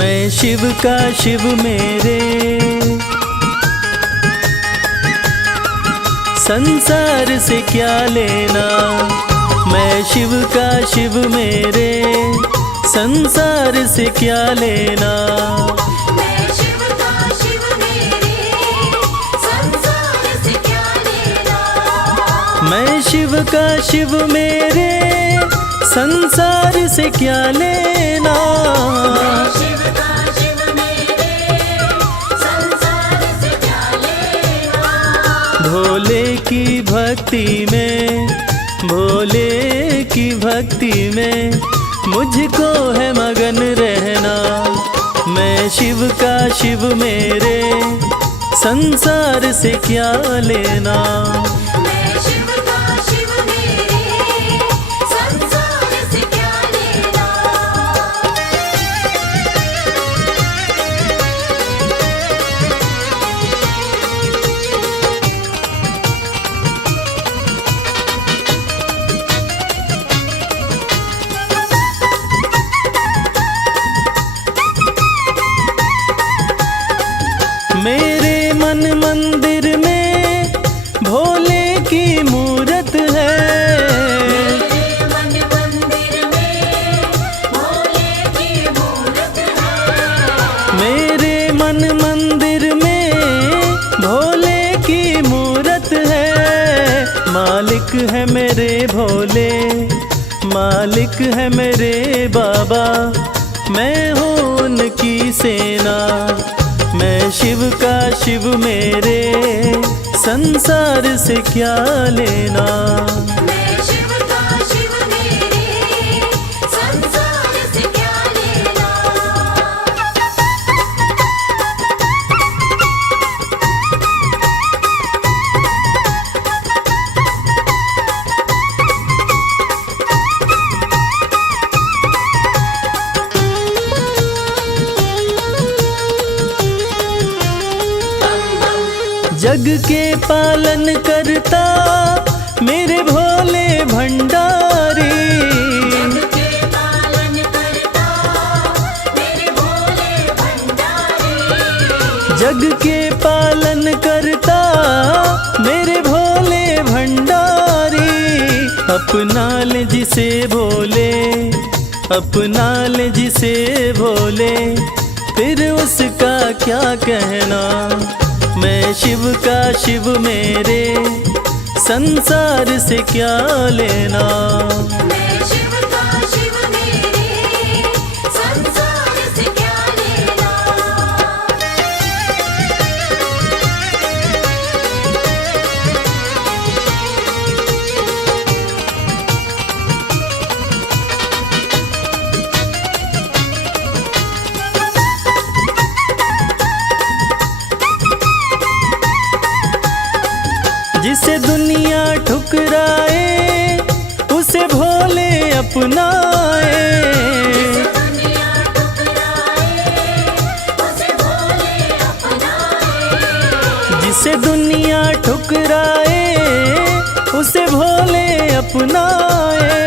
मैं शिव का शिव मेरे, संसार से क्या लेना। मैं शिव का शिव मेरे, संसार से क्या लेना। मैं शिव का शिव मेरे, संसार से क्या लेना। मैं शिव का शिव मेरे, संसार से क्या लेना। मैं शिव का शिव मेरे, संसार से क्या लेना। भोले की भक्ति में, भोले की भक्ति में मुझको है मगन रहना। मैं शिव का शिव मेरे, संसार से क्या लेना। मैं शिव का शिव मेरे, संसार से क्या लेना। मेरे मन मंदिर में भोले की मूरत है। मेरे मन मंदिर में भोले की मूरत है। मेरे मन मंदिर में भोले की मूरत है। मालिक है मेरे भोले, मालिक है मेरे बाबा, मैं हूँ उनकी सेना। मैं शिव का शिव मेरे, संसार से क्या लेना। मैं शिव का शिव मेरे, संसार से क्या लेना। जग के पालन करता मेरे भोले भंडारी। जग के पालन करता मेरे भोले भंडारी। जग के पालन करता मेरे भोले भंडारी। अपना ले जिसे भोले, अपना ले जिसे भोले, फिर उसका क्या कहना। मैं शिव का शिव मेरे, संसार से क्या लेना। मैं शिव का शिव मेरे, संसार से क्या लेना। जिसे दुनिया ठुकराए उसे भोले अपनाए। दुनिया ठुकराए उसे भोले अपनाए। जिसे दुनिया ठुकराए उसे भोले अपनाए।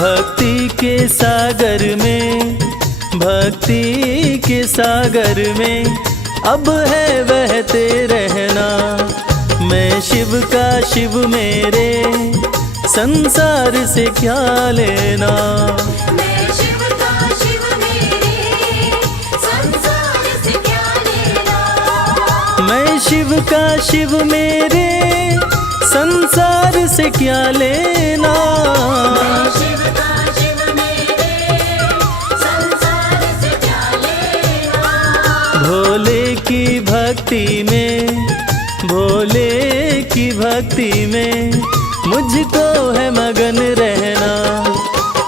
भक्ति के सागर में, भक्ति के सागर में अब है बहते रहना। मैं शिव का शिव मेरे, संसार से क्या लेना। मैं शिव का शिव मेरे, संसार से क्या लेना। मैं शिव का शिव मेरे, संसार से क्या लेना। मैं शिव का शिव मेरे, संसार से क्या लेना। भोले की भक्ति में, भोले की भक्ति में मुझको है मगन रहना।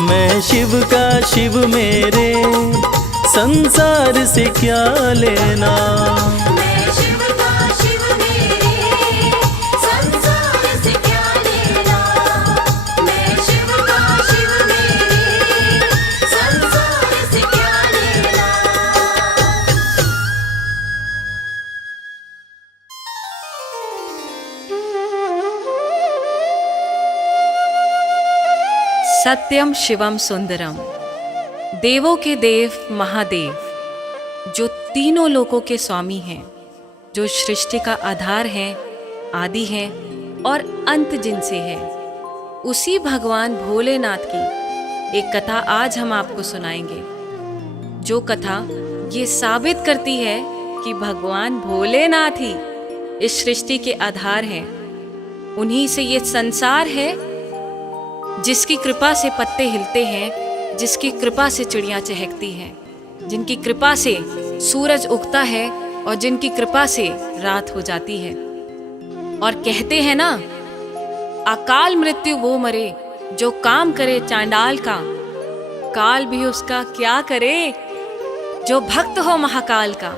मैं शिव का शिव मेरे, संसार से क्या लेना। मैं शिव का शिव मेरे, संसार से क्या लेना। मैं शिव का शिव मेरे, संसार से क्या लेना। सत्यम शिवम सुंदरम, देवों के देव महादेव, जो तीनों लोकों के स्वामी हैं, जो सृष्टि का आधार हैं, आदि हैं और अंत जिनसे है, उसी भगवान भोलेनाथ की एक कथा आज हम आपको सुनाएंगे। जो कथा ये साबित करती है कि भगवान भोलेनाथ ही इस सृष्टि के आधार हैं। उन्हीं से ये संसार है, जिसकी कृपा से पत्ते हिलते हैं, जिसकी कृपा से चिड़ियाँ चहकती हैं, जिनकी कृपा से सूरज उगता है और जिनकी कृपा से रात हो जाती है। और कहते हैं ना, अकाल मृत्यु वो मरे जो काम करे चांडाल का, काल भी उसका क्या करे जो भक्त हो महाकाल का।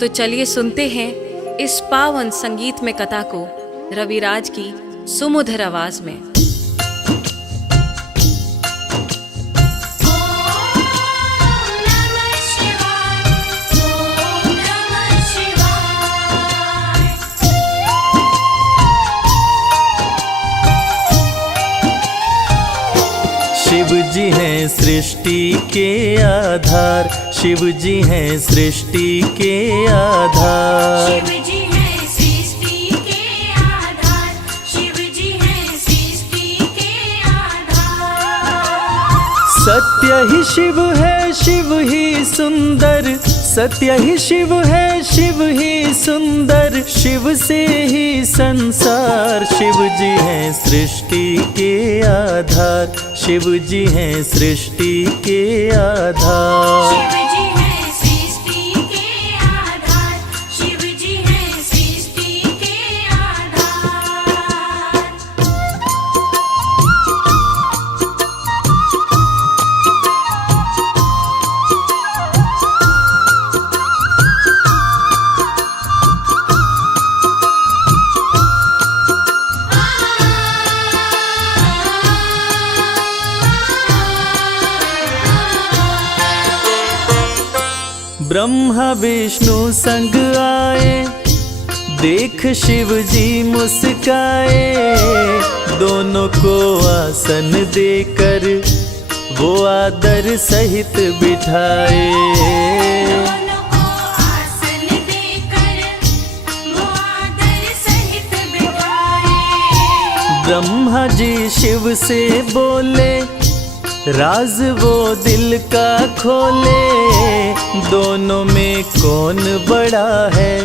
तो चलिए सुनते हैं इस पावन संगीत में कथा को रविराज की सुमधुर आवाज में। शिव जी हैं सृष्टि के आधार, शिव जी हैं सृष्टि के आधार। शिव जी हैं सृष्टि के आधार, शिव जी हैं सृष्टि के आधार। सत्य ही शिव है, शिव ही सुंदर, सत्य ही शिव है, शिव ही सुंदर, शिव से ही संसार। शिव जी हैं सृष्टि के आधार, शिव जी हैं सृष्टि के आधार। शिव जी हैं सृष्टि के आधार, शिव जी हैं सृष्टि के आधार। ब्रह्मा विष्णु संग आए, देख शिव जी मुस्काए, दोनों को आसन देकर वो आदर सहित बिठाए। दोनों को आसन देकर वो आदर सहित बिठाए। ब्रह्मा जी शिव से बोले, राज वो दिल का खोले, दोनों में कौन बड़ा है,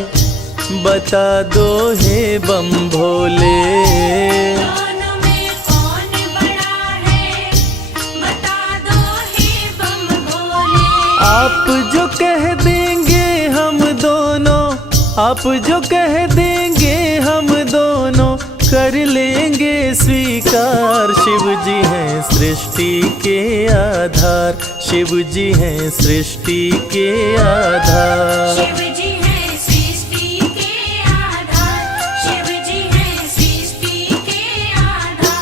बता दो हे बम भोले। दोनों में कौन बड़ा है, बता दो हे बम भोले। आप जो कह देंगे हम दोनों, आप जो कह देंगे हम दोनों, कर लेंगे स्वीकार। शिव जी हैं सृष्टि के आधार, शिव जी हैं सृष्टि के आधार। शिव जी हैं सृष्टि के आधार, शिव जी हैं सृष्टि के आधार।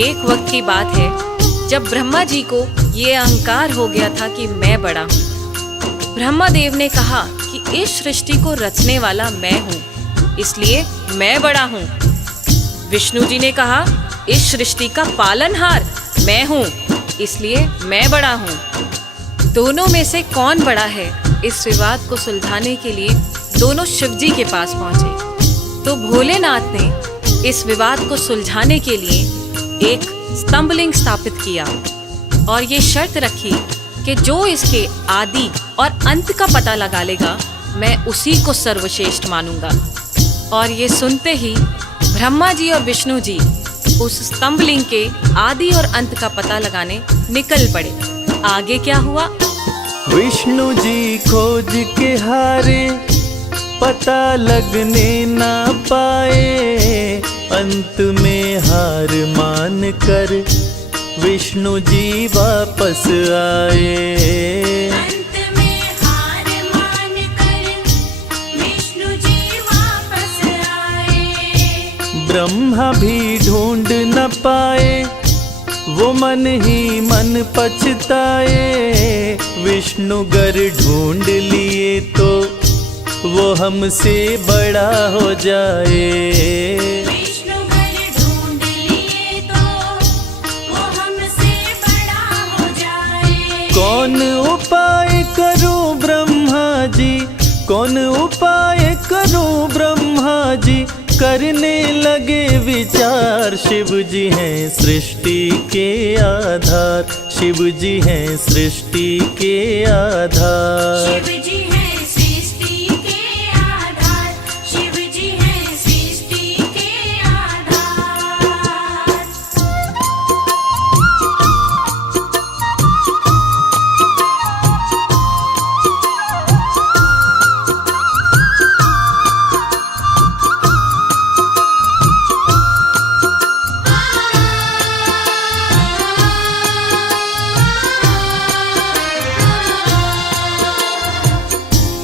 एक वक्त की बात है जब ब्रह्मा जी को ये अहंकार हो गया था कि मैं बड़ा हूँ। ब्रह्मा देव ने कहा कि इस सृष्टि को रचने वाला मैं हूँ, इसलिए मैं बड़ा हूँ। विष्णु जी ने कहा इस सृष्टि का पालनहार मैं हूँ, इसलिए मैं बड़ा हूँ। दोनों में से कौन बड़ा है, इस विवाद को सुलझाने के लिए दोनों शिव जी के पास पहुंचे। तो भोलेनाथ ने इस विवाद को सुलझाने के लिए एक स्तंभलिंग स्थापित किया और ये शर्त रखी कि जो इसके आदि और अंत का पता लगा लेगा, मैं उसी को सर्वश्रेष्ठ मानूंगा। और ये सुनते ही ब्रह्मा जी और विष्णु जी उस स्तंभलिंग के आदि और अंत का पता लगाने निकल पड़े। आगे क्या हुआ? विष्णु जी खोज के हारे, पता लगने ना पाए, अंत में हार मान कर विष्णु जी वापस आए। अंत में हार मान कर विष्णु जी वापस आए। ब्रह्मा भी ढूंढ न पाए, वो मन ही मन पछताए। विष्णु गर ढूंढ लिए तो वो हमसे बड़ा हो जाए। विष्णु घर ढूंढ लिए तो वो हमसे बड़ा हो जाए। कौन उपाय करूं ब्रह्मा जी, कौन उपाय करूं ब्रह्मा जी, करने लगे विचार। शिव जी हैं सृष्टि के आधार, शिव जी हैं सृष्टि के आधार। शिव जी है सृष्टि के आधार, शिव जी है सृष्टि के आधार।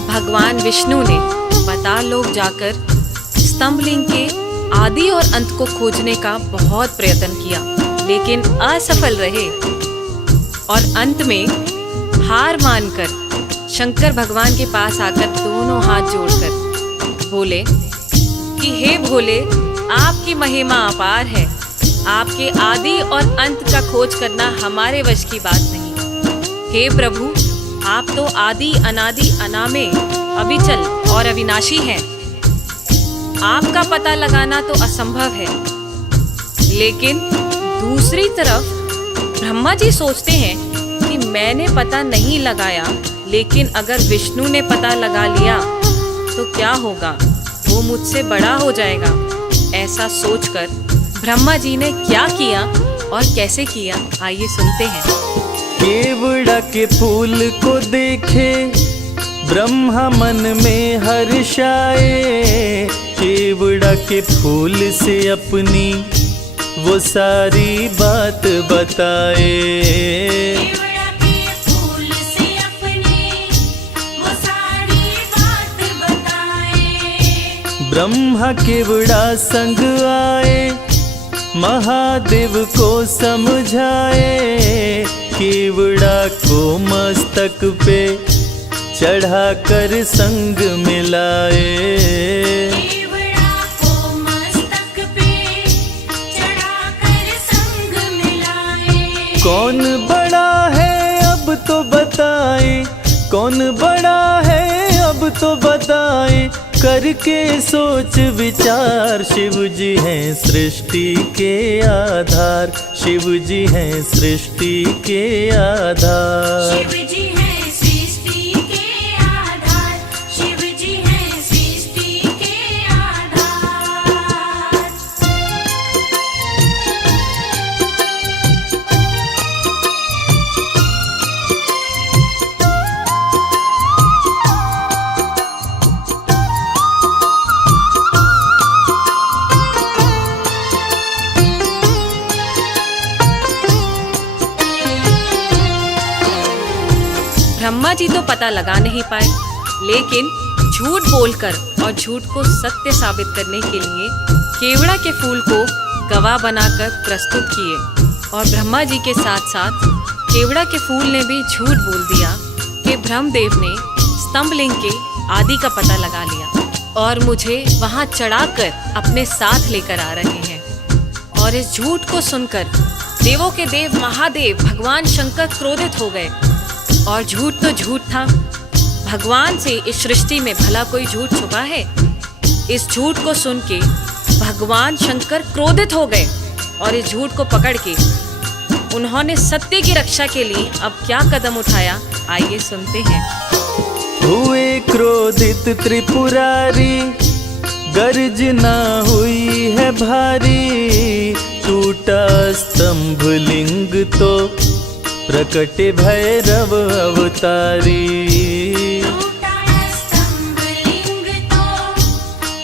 भगवान विष्णु ने पाताल लोक जाकर स्तंभलिंग के आदि और अंत को खोजने का बहुत प्रयत्न किया, लेकिन असफल रहे। और अंत में हार मानकर शंकर भगवान के पास आकर दोनों हाथ जोड़कर बोले कि हे भोले, आपकी महिमा अपार है, आपके आदि और अंत का खोज करना हमारे वश की बात नहीं। हे प्रभु, आप तो आदि अनादि अनामे, अविचल और अविनाशी हैं। आपका पता लगाना तो असंभव है। लेकिन दूसरी तरफ ब्रह्मा जी सोचते हैं कि मैंने पता नहीं लगाया, लेकिन अगर विष्णु ने पता लगा लिया तो क्या होगा, वो मुझसे बड़ा हो जाएगा। ऐसा सोचकर ब्रह्मा जी ने क्या किया और कैसे किया, आइए सुनते हैं। केवड़ा के फूल को देखे ब्रह्मा मन में हर्षाए। केवड़ा के फूल से अपनी वो सारी बात बताए। केवड़ा के फूल से अपनी वो सारी बात बताए। ब्रह्मा केवड़ा संग आए, महादेव को समझाए। केवड़ा को मस्तक पे चढ़ाकर संग मिलाए। केवड़ा को मस्तक पे चढ़ाकर संग मिलाए। कौन बड़ा है अब तो बताए, कौन बड़ा है अब तो बताए। करके सोच विचार, शिव जी हैं सृष्टि के आधार, शिव जी हैं सृष्टि के आधार। शिव जी है सृष्टि के आधार, शिव जी है सृष्टि के आधार। ब्रह्मा जी तो पता लगा नहीं पाए, लेकिन झूठ बोलकर और झूठ को सत्य साबित करने के लिए केवड़ा के फूल को गवाह बनाकर प्रस्तुत किए। और ब्रह्मा जी के साथ साथ केवड़ा के फूल ने भी झूठ बोल दिया कि ब्रह्मदेव ने स्तंभलिंग के आदि का पता लगा लिया और मुझे वहां चढ़ाकर अपने साथ लेकर आ रहे हैं। और इस झूठ को सुनकर देवों के देव महादेव भगवान शंकर क्रोधित हो गए। और झूठ तो झूठ था, भगवान से इस सृष्टि में भला कोई झूठ छुपा है। इस झूठ को सुन के भगवान शंकर क्रोधित हो गए और इस झूठ को पकड़ के उन्होंने सत्य की रक्षा के लिए अब क्या कदम उठाया, आइए सुनते हैं। हुए क्रोधित त्रिपुरारी, गर्जना हुई है भारी। टूटा स्तंभ लिंग तो प्रकटे भैरव अवतारी। टूटा स्तंभ लिंग तो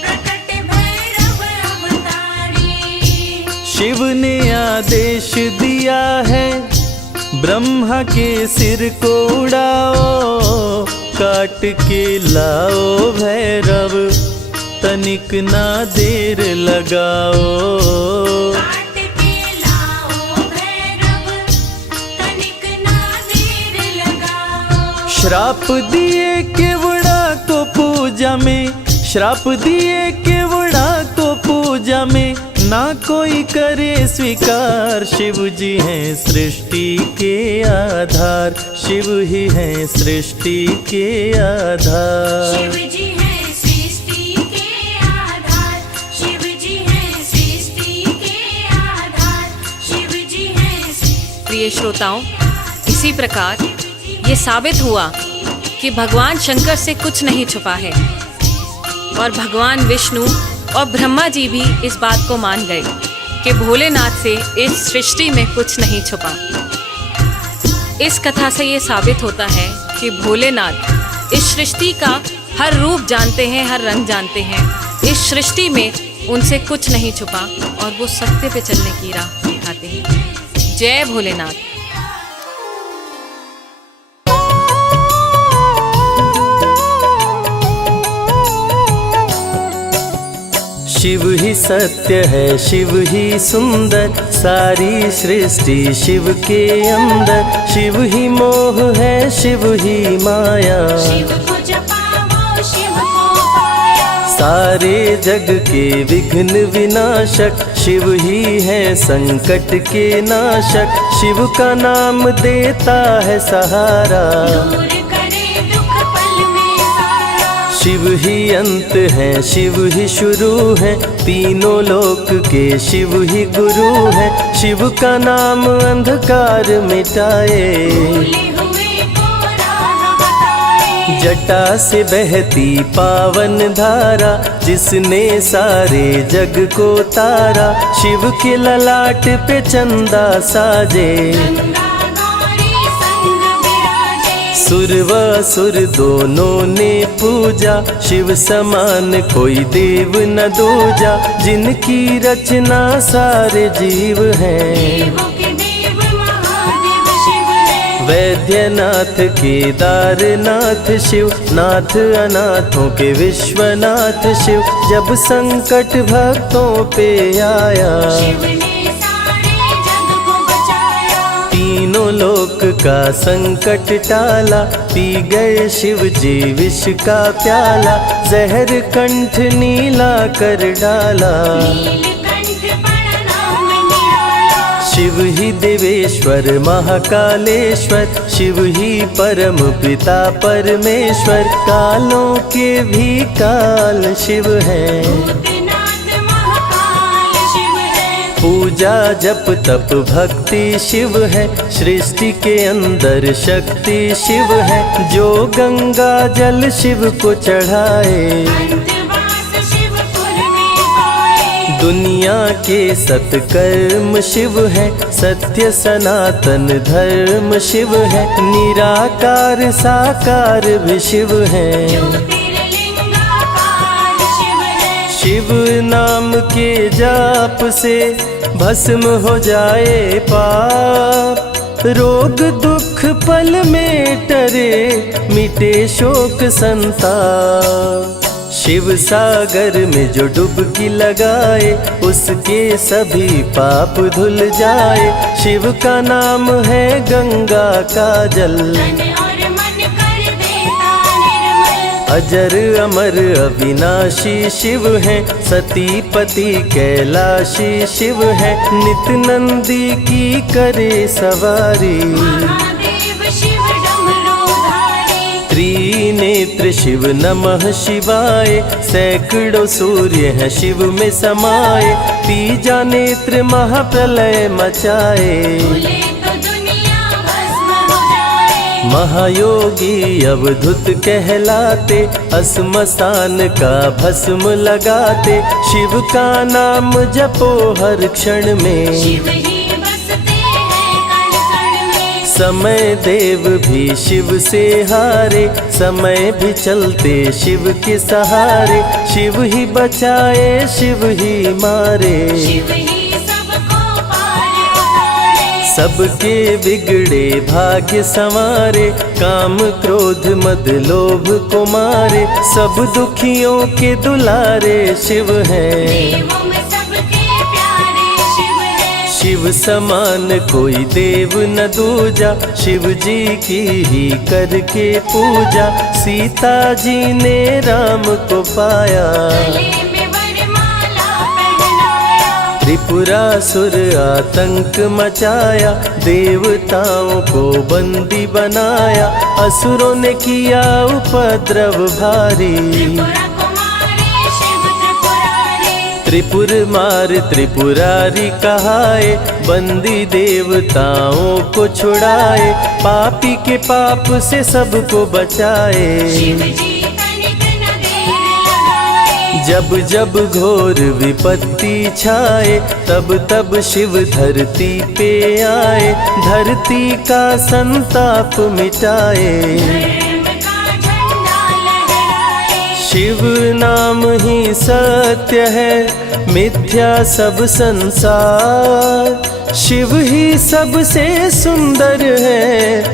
प्रकटे भैरव अवतारी। शिव ने आदेश दिया है, ब्रह्मा के सिर को उड़ाओ। काट के लाओ भैरव तनिक ना देर लगाओ। काट के लाओ भैरव, तनिक ना देर लगाओ। श्राप दिए केवड़ा को पूजा में, श्राप दिए केवड़ा को पूजा में, ना कोई करे स्वीकार। शिव जी हैं सृष्टि के आधार, शिव ही हैं सृष्टि के आधार। शिव जी हैं सृष्टि के आधार, शिव जी हैं सृष्टि के आधार, शिव जी हैं। प्रिय श्रोताओं, इसी प्रकार ये साबित हुआ कि भगवान शंकर से कुछ नहीं छुपा है और भगवान विष्णु और ब्रह्मा जी भी इस बात को मान गए कि भोलेनाथ से इस सृष्टि में कुछ नहीं छुपा। इस कथा से ये साबित होता है कि भोलेनाथ इस सृष्टि का हर रूप जानते हैं, हर रंग जानते हैं। इस सृष्टि में उनसे कुछ नहीं छुपा और वो सत्य पे चलने की राह दिखाते हैं। जय भोलेनाथ। शिव ही सत्य है, शिव ही सुंदर, सारी सृष्टि शिव के अंदर। शिव ही मोह है, शिव ही माया, शिव को जपाओ शिव को पाया। सारे जग के विघ्न विनाशक, शिव ही है संकट के नाशक। शिव का नाम देता है सहारा, दूर करे दुख पल में सारा। शिव ही अंत है, शिव ही शुरू है, तीनों लोक के शिव ही गुरु है। शिव का नाम अंधकार मिटाए, भूले हुए को राह बताए। जटा से बहती पावन धारा, जिसने सारे जग को तारा। शिव के ललाट पे चंदा साजे, गंगा गौरी संग विराजे। सुर व असुर दोनों ने पूजा, शिव समान कोई देव न दूजा। जिनकी रचना सारे जीव हैं, देवों के देव महादेव शिव है। वैद्यनाथ केदारनाथ शिव, नाथ अनाथों के विश्वनाथ शिव। जब संकट भक्तों पे आया, शिव ने सारे जग को बचाया। तीनों लोक का संकट टाला, पी गए शिव जी विष का प्याला। जहर कंठ नीला कर डाला, नीलकंठ बड़ा नाम निराला। शिव ही देवेश्वर महाकालेश्वर, शिव ही परम पिता परमेश्वर। कालों के भी काल शिव हैं, भूतनाथ महाकाल शिव है। पूजा जप तप भक्ति शिव है, सृष्टि के अंदर शक्ति शिव है। जो गंगा जल शिव को चढ़ाए, अंतवास शिवपुर में पाए। दुनिया के सत्कर्म शिव है, सत्य सनातन धर्म शिव है। निराकार साकार भी शिव है, ज्योतिर्लिंगाकार शिव है। शिव नाम के जाप से भस्म हो जाए पाप। रोग दुख पल में टरे, मिटे शोक संताप। शिव सागर में जो डुबकी लगाए, उसके सभी पाप धुल जाए। शिव का नाम है गंगा का जल, तन और मन कर देता निर्मल। अजर अमर अविनाशी शिव है, सतीपति कैलाशी शिव है। नित नंदी की करे सवारी, महादेव शिव डमरूधारी। त्रिनेत्र शिव नमः शिवाय। सैकड़ों सूर्य हैं शिव में समाये, तीजा नेत्र महाप्रलय मचाए। भूले तो दुनिया भस्म हो जाए। महायोगी अवधूत कहलाते, अस्मशान का भस्म लगाते। शिव का नाम जपो हर क्षण में, शिव ही बसते हैं कण कण में। समय देव भी शिव से हारे, समय भी चलते शिव के सहारे। शिव ही बचाए शिव ही मारे, शिव ही सबको पार उतारे। सबके बिगड़े भाग्य संवारे, काम क्रोध मद लोभ को मारे, सब दुखियों के दुलारे शिव हैं। देवों में सबके प्यारे शिव है। शिव समान कोई देव न दूजा, शिव जी की ही करके पूजा, सीता जी ने राम को पाया। गले में वरमाला पहनाया, त्रिपुरासुर आतंक मचाया, देवताओं को बंदी बनाया, असुरों ने किया उपद्रव भारी। त्रिपुरा कुमारी शिव त्रिपुरारी, त्रिपुर मार त्रिपुरारी कहाए, बंदी देवताओं को छुड़ाए, पापी के पाप से सबको बचाए। शिव जी तनिक न देर लगाए, जब जब घोर विपत्ति छाए, तब तब शिव धरती पे आए, धरती का संताप मिटाए। धर्म का झंडा लहराए, शिव नाम ही सत्य है, मिथ्या सब संसार, शिव ही सबसे सुंदर है,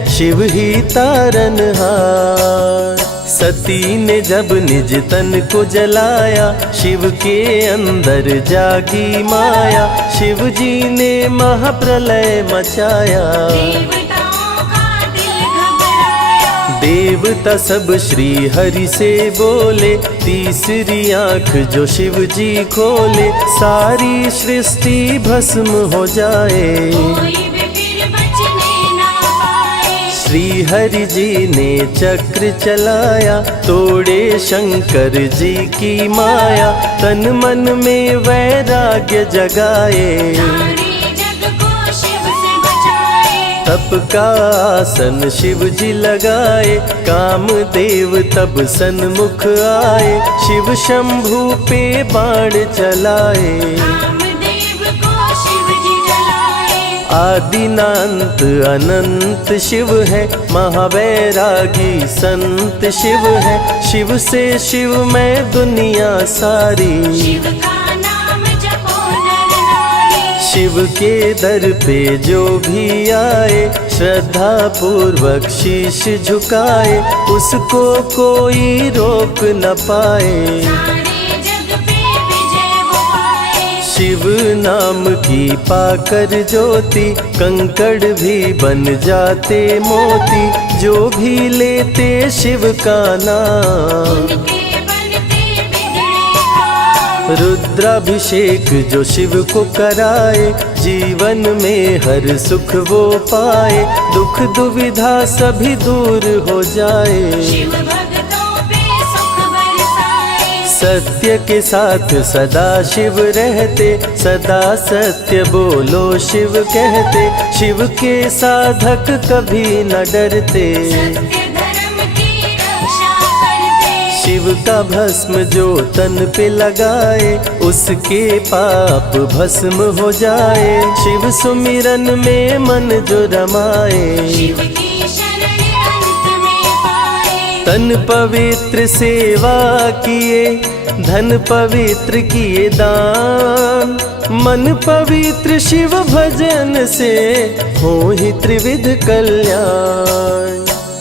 शिव ही तारनहार। सती ने जब निज तन को जलाया, शिव के अंदर जागी माया, शिव जी ने महाप्रलय मचाया। देवताओं का दिल घबराया, देवता सब श्री हरि से बोले, तीसरी आंख जो शिव जी खोले, सारी सृष्टि भस्म हो जाए। कोई भी फिर बचने ना पाए। श्री हरि जी ने चक्र चलाया, तोड़े शंकर जी की माया, तन मन में वैराग्य जगाए। सारे जग को शिव से बचाए, तप का आसन शिव जी लगाए, कामदेव तब सन्मुख आए, शिव शंभू पे बाण चलाए। कामदेव को शिव जी जलाए, आदिनांत अनंत शिव है, महावैरागी संत शिव है, शिव से शिव में दुनिया सारी। शिव का नाम जपो नर नारी, शिव के दर पे जो भी आए, श्रद्धा पूर्वक शीश झुकाए, उसको कोई रोक न पाए। सारे जग पे विजय वो पाए, शिव नाम की पाकर ज्योति, कंकड़ भी बन जाते मोती, जो भी लेते शिव का नाम। उनके बनते बिगड़े काम, रुद्राभिषेक जो शिव को कराए, जीवन में हर सुख वो पाए, दुख दुविधा सभी दूर हो जाए। शिव भक्तों पे सुख बरसाए, सत्य के साथ सदा शिव रहते, सदा सत्य बोलो शिव कहते, शिव के साधक कभी न डरते। सत्य धर्म की रक्षा करते, शिव का भस्म जो तन पे लगाए, उसके पाप भस्म हो जाए, शिव सुमिरन में मन जो रमाए। शिव की शरण अंत में पाए, तन पवित्र सेवा किए, धन पवित्र किए दान, मन पवित्र शिव भजन से हो ही त्रिविध कल्याण।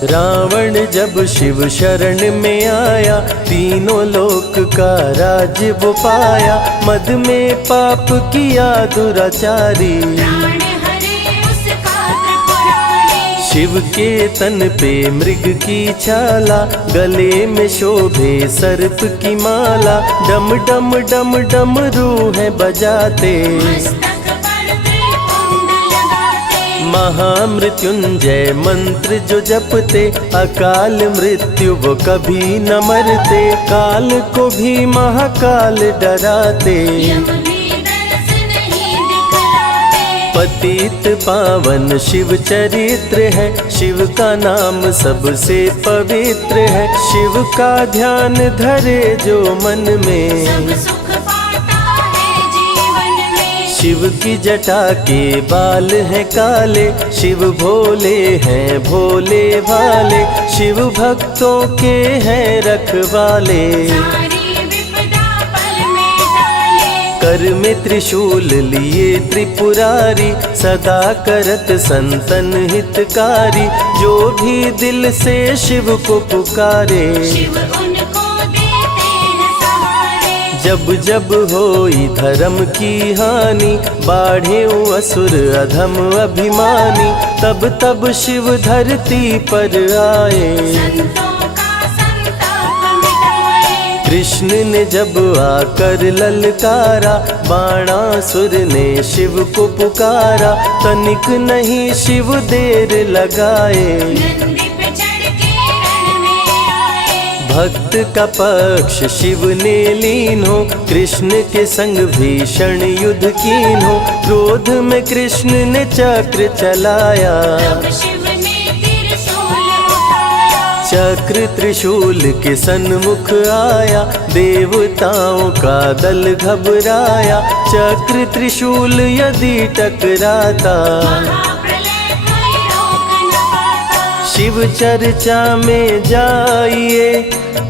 रावण जब शिव शरण में आया, तीनों लोक का राज्य वो पाया, मद में पाप किया दुराचारी। प्राण हरे उसका त्रिपुरारी, शिव के तन पे मृग की छाला, गले में शोभे सर्प की माला, डम डम डम डम रूहें बजाते, मस्तक पर त्रिपुंड लगाते, महामृत्युंजय मंत्र जो जपते, अकाल मृत्यु वो कभी न मरते, काल को भी महाकाल डराते। यम भी दर्श नहीं दिखलाते, पतित पावन शिव चरित्र है, शिव का नाम सबसे पवित्र है, शिव का ध्यान धरे जो मन में, सब सुख पाता है जीवन में। शिव की जटा के बाल हैं काले, शिव भोले हैं भोले भाले, शिव भक्तों के हैं रखवाले। सारी विपदा पल में टाले, कर में त्रिशूल लिए त्रिपुरारी, सदा करत संतन हितकारी। जो भी दिल से शिव को पुकारे, शिव उनको देते हैं सहारे। जब जब होई धर्म की हानि, बाढ़े असुर अधम अभिमानी। तब तब शिव धरती पर आए, संतों का संताप मिटाए। कृष्ण ने जब आकर ललकारा, बाणासुर ने शिव को पुकारा। तनिक नहीं शिव देर लगाए, नंदी पे चढ़ के रण में आए। भक्त का पक्ष शिव ने लीन हो, कृष्ण के संग भीषण युद्ध कीन हो। क्रोध में कृष्ण ने चक्र चलाया, तब शिव ने त्रिशूल उठाया। चक्र त्रिशूल के सन्मुख आया, देवताओं का दल घबराया। चक्र त्रिशूल यदि टकराता, महाप्रलय कोई रोक न पाता। शिव चर्चा में जाइए,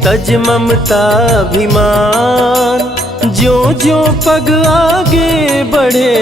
तज ममता अभिमान। ज्यों ज्यों पग आगे बढ़े,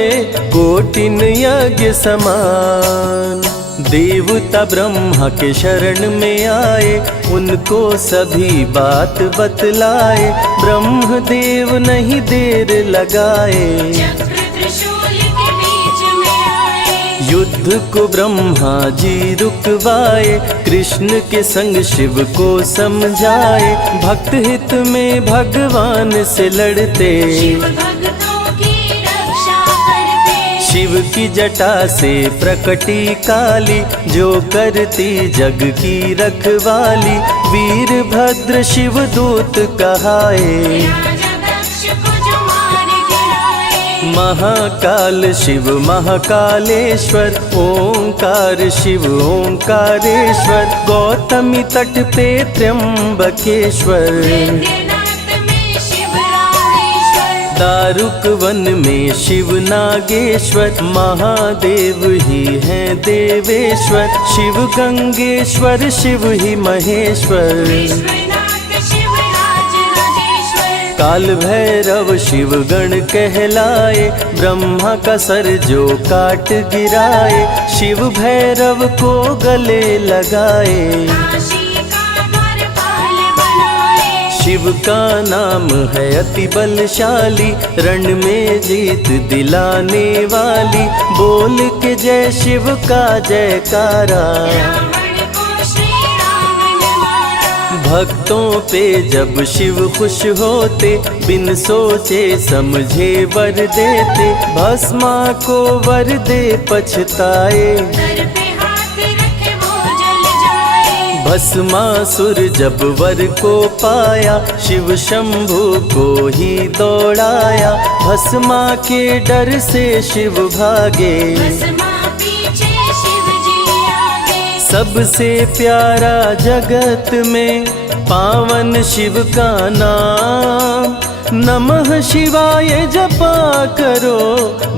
कोटिन यज्ञ समान। देवता ब्रह्मा के शरण में आए, उनको सभी बात बतलाए। ब्रह्मदेव नहीं देर लगाए, चक्र त्रिशूल के बीच में आए। युद्ध को ब्रह्मा जी रुकवाए। कृष्ण के संग शिव को समझाए, भक्त हित में भगवान से लड़ते। शिव भक्तों की रक्षा करते। शिव की जटा से प्रकटी काली, जो करती जग की रखवाली। वीरभद्र शिव दूत कहाए, राजा दक्ष को जो मार गिराए। महाकाल शिव महाकालेश्वर। ओंकार शिव ओंकारेश्वर। गौतमी तट पे त्र्यंबकेश्वर। वैद्यनाथ में शिव रामेश्वर। दारुक वन में शिव नागेश्वर। महादेव ही हैं देवेश्वर। शिव गंगेश्वर शिव ही महेश्वर। विश्वनाथ शिव राज राजेश्वर। काल भैरव शिव गण कहलाए। ब्रह्मा का सर जो काट गिराए, शिव भैरव को गले लगाए। काशी का द्वारपाल बनाए। शिव का नाम है अति बलशाली, रण में जीत दिलाने वाली। बोल के जय शिव का जयकारा, रावण को श्री राम ने मारा। भक्तों पे जब शिव खुश होते, बिन सोचे समझे वर देते। भस्मा को वर दे पछताए, सर पे हाथ रखे वो जल जाए। भस्मासुर जब वर को पाया, शिव शंभु को ही दौड़ाया। भस्मा के डर से शिव भागे, भस्मा पीछे शिव जी आगे। सबसे प्यारा जगत में पावन शिव का नाम। नमः शिवाय जपा करो,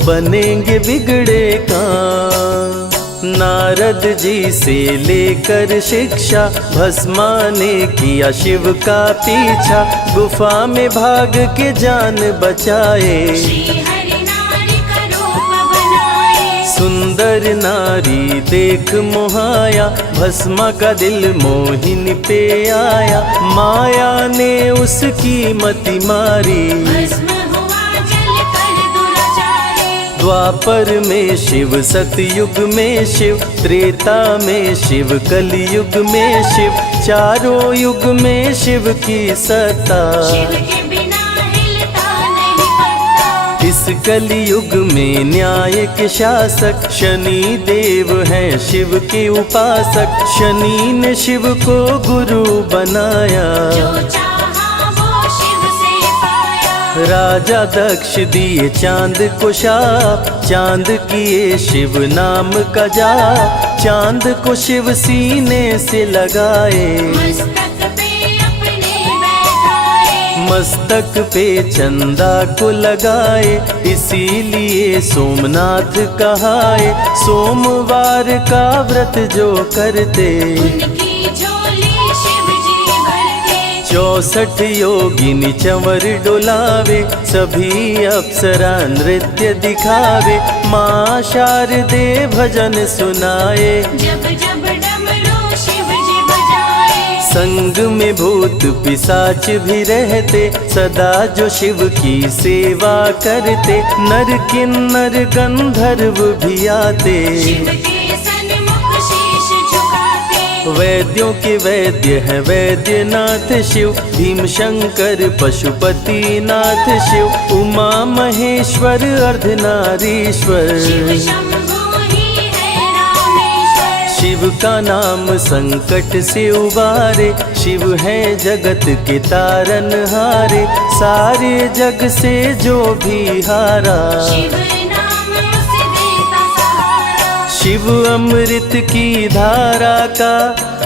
बनेंगे बिगड़े काम। नारद जी से लेकर शिक्षा, भस्मा ने किया शिव का पीछा। गुफा में भाग के जान बचाए, श्री हरि नारी का रूप बनाए। सुंदर नारी देख मोहाया। भस्मा का दिल मोहिनी पे आया, माया ने उसकी मति मारी। भस्म हुआ जल कर दुराचारी। द्वापर में शिव, सतयुग में शिव, त्रेता में शिव, कलयुग में शिव। चारों युग में शिव की सत्ता, शिव के बिना हिलता नहीं पत्ता। इस कलयुग में न्याय के शासक शनि देव हैं शिव के उपासक। शनि ने शिव को गुरु बनाया, जो चाहा वो शिव से पाया। राजा दक्ष दिए चांद को शाप, चांद किए शिव नाम का जाप। चांद को शिव सीने से लगाए, मस्तक पे अपने बैठाए। मस्तक पे चंदा को लगाए। इसीलिए सोमनाथ कहाए, सोमवार का व्रत जो करते। उनकी झोली शिव जी भरते। 64 योगिनी चंवर डोलावे, सभी अप्सरा नृत्य दिखावे, माँ शारदे भजन सुनाए। जब जब डमरू शिव जी बजाए, संग में भूत पिशाच भी रहते, सदा जो शिव की सेवा करते, नर किन्नर गंधर्व भी आते। शिव के सन्मुख शीश झुकाते, वैद्यों के वैद्य है वैद्यनाथ शिव, भीम शंकर पशुपति नाथ शिव, उमा महेश्वर अर्धनारीश्वर। शिव शंभु ही है रामेश्वर। शिव का नाम संकट से उबारे, शिव है जगत के तारनहारे, सारे जग से जो भी हारा। शिव नाम उसे देता सहारा, शिव अमृत की धारा का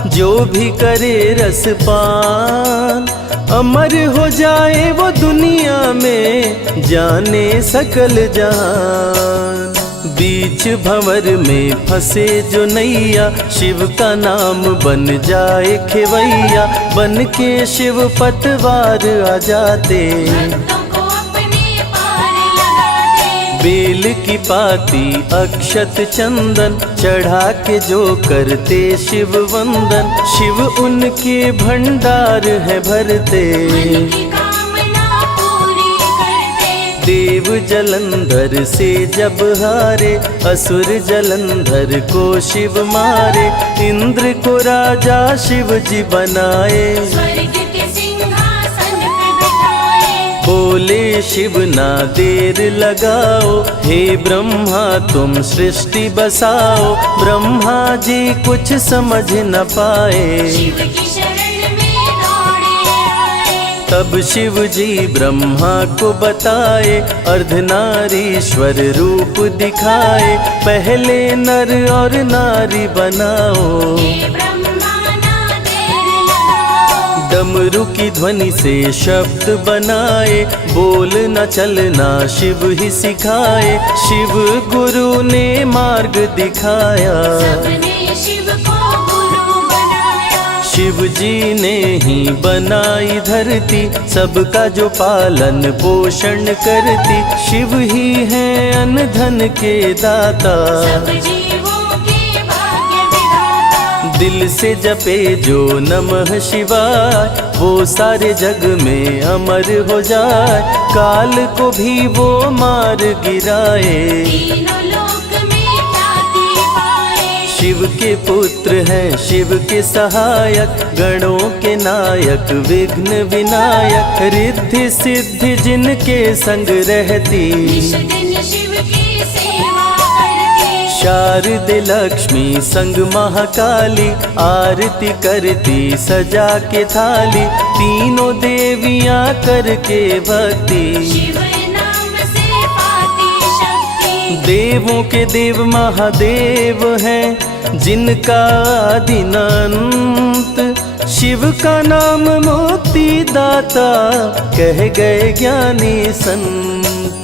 जो भी करे रसपान, अमर हो जाए वो दुनिया में जाने सकल जहान। बीच भंवर में फंसे जो नैया, शिव का नाम बन जाए खेवैया, बन के शिव पतवार आ जाते। भक्तों को अपने पार लगाते, बेल की पाती अक्षत चंदन चढ़ा के जो करते शिव वंदन, शिव उनके भंडार है भरते। मन की कामना पूरी करते, देव जलंधर से जब हारे, असुर जलंधर को शिव मारे, इंद्र को राजा शिव जी बनाए। स्वर्ग के सिंहासन पे बिठाए, बोले शिव ना देर लगाओ, हे ब्रह्मा तुम सृष्टि बसाओ। ब्रह्मा जी कुछ समझ न पाए, शिव की शरण में दौड़े आए। तब शिव जी ब्रह्मा को बताए, अर्धनारीश्वर रूप दिखाए, पहले नर और नारी बनाओ। हे ब्रह्मा ना देर लगाओ, डमरू की ध्वनि से शब्द बनाए, बोलना चलना शिव ही सिखाए, शिव गुरु ने मार्ग दिखाया। सबने शिव को गुरु बनाया, शिव जी ने ही बनाई धरती, सबका जो पालन पोषण करती, शिव ही है अन्न धन के दाता। सब जीवों के भाग्य विधाता, दिल से जपे जो नमः शिवाय, वो सारे जग में अमर हो जाए, काल को भी वो मार गिराए। तीनों लोक में ख्याति पाए, शिव के पुत्र हैं शिव के सहायक, गणों के नायक विघ्न विनायक, रिद्धि सिद्धि जिनके संग रहती। निश दिन शिव की सेवा करते, शारदे लक्ष्मी संग महाकाली, आरती करती सजा के थाली, तीनों देवियां करके भक्ति। शिव नाम से पाती शक्ति, देवों के देव महादेव हैं, जिनका आदिनांत, शिव का नाम मुक्ति दाता, कह गए ज्ञानी संत।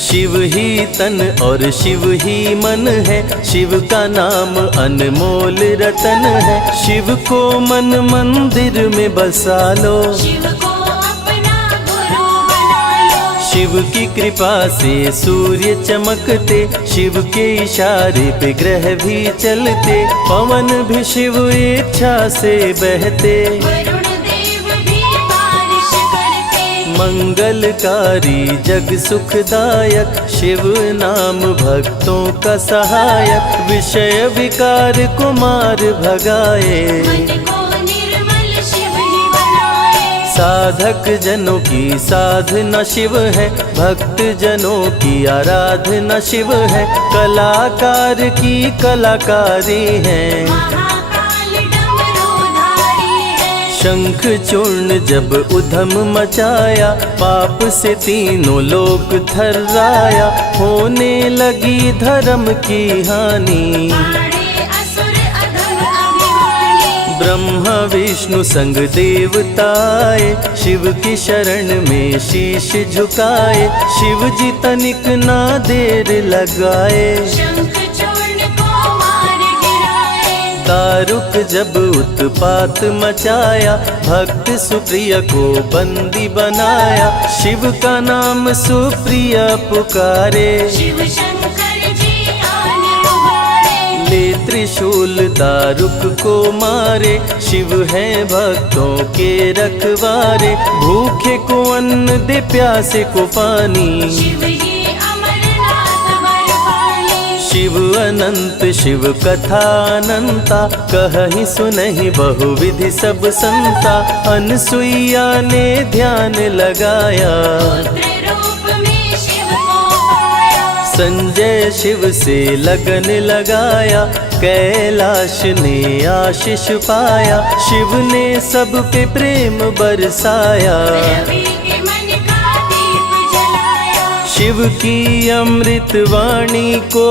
शिव ही तन और शिव ही मन है, शिव का नाम अनमोल रतन है, शिव को मन मंदिर में बसा लो। शिव को अपना गुरु बना लो, शिव की कृपा से सूर्य चमकते, शिव के इशारे पे ग्रह भी चलते, पवन भी शिव इच्छा से बहते। वरुण देव भी बारिश करते, मंगलकारी जग सुखदायक, शिव नाम भक्तों का सहायक, विषय विकार को मार भगाए। मन को निर्मल शिव ही बनाए, साधक जनों की साधना शिव है, भक्त जनों की आराधना शिव है, कलाकार की कलाकारी है। महाकाल डमरूधारी है, शंख चूर्ण जब उधम मचाया, पाप से तीनों लोक थर्राया, होने लगी धर्म की हानि। पाड़े असुर अधम अभिमानी, ब्रह्मा विष्णु संग देवताए, शिव की शरण में शीश झुकाए, शिव जी तनिक ना देर लगाए। शंख चूर्ण को मार गिराए, दारुक जब उत्पात मचाया, भक्त सुप्रिया को बंदी बनाया। शिव का नाम सुप्रिया पुकारे, शिव शंकर जी आन उबारे। ले त्रिशूल दारुक को मारे, शिव है भक्तों के रखवारे। भूखे को अन्न दे, प्यासे को पानी, शिव ये अमरनाथ बरपाली। शिव अनंत शिव कथा अनंता, कहहि सुनहि बहुविधि सब संता। अनसुईया ने ध्यान लगाया, पुत्र रूप में शिव को पाया। संजय शिव से लगन लगाया, कैलाश ने आशीष पाया। शिव ने सब पे प्रेम बरसाया, रवि के मन का दीप जलाया। शिव की अमृत वाणी को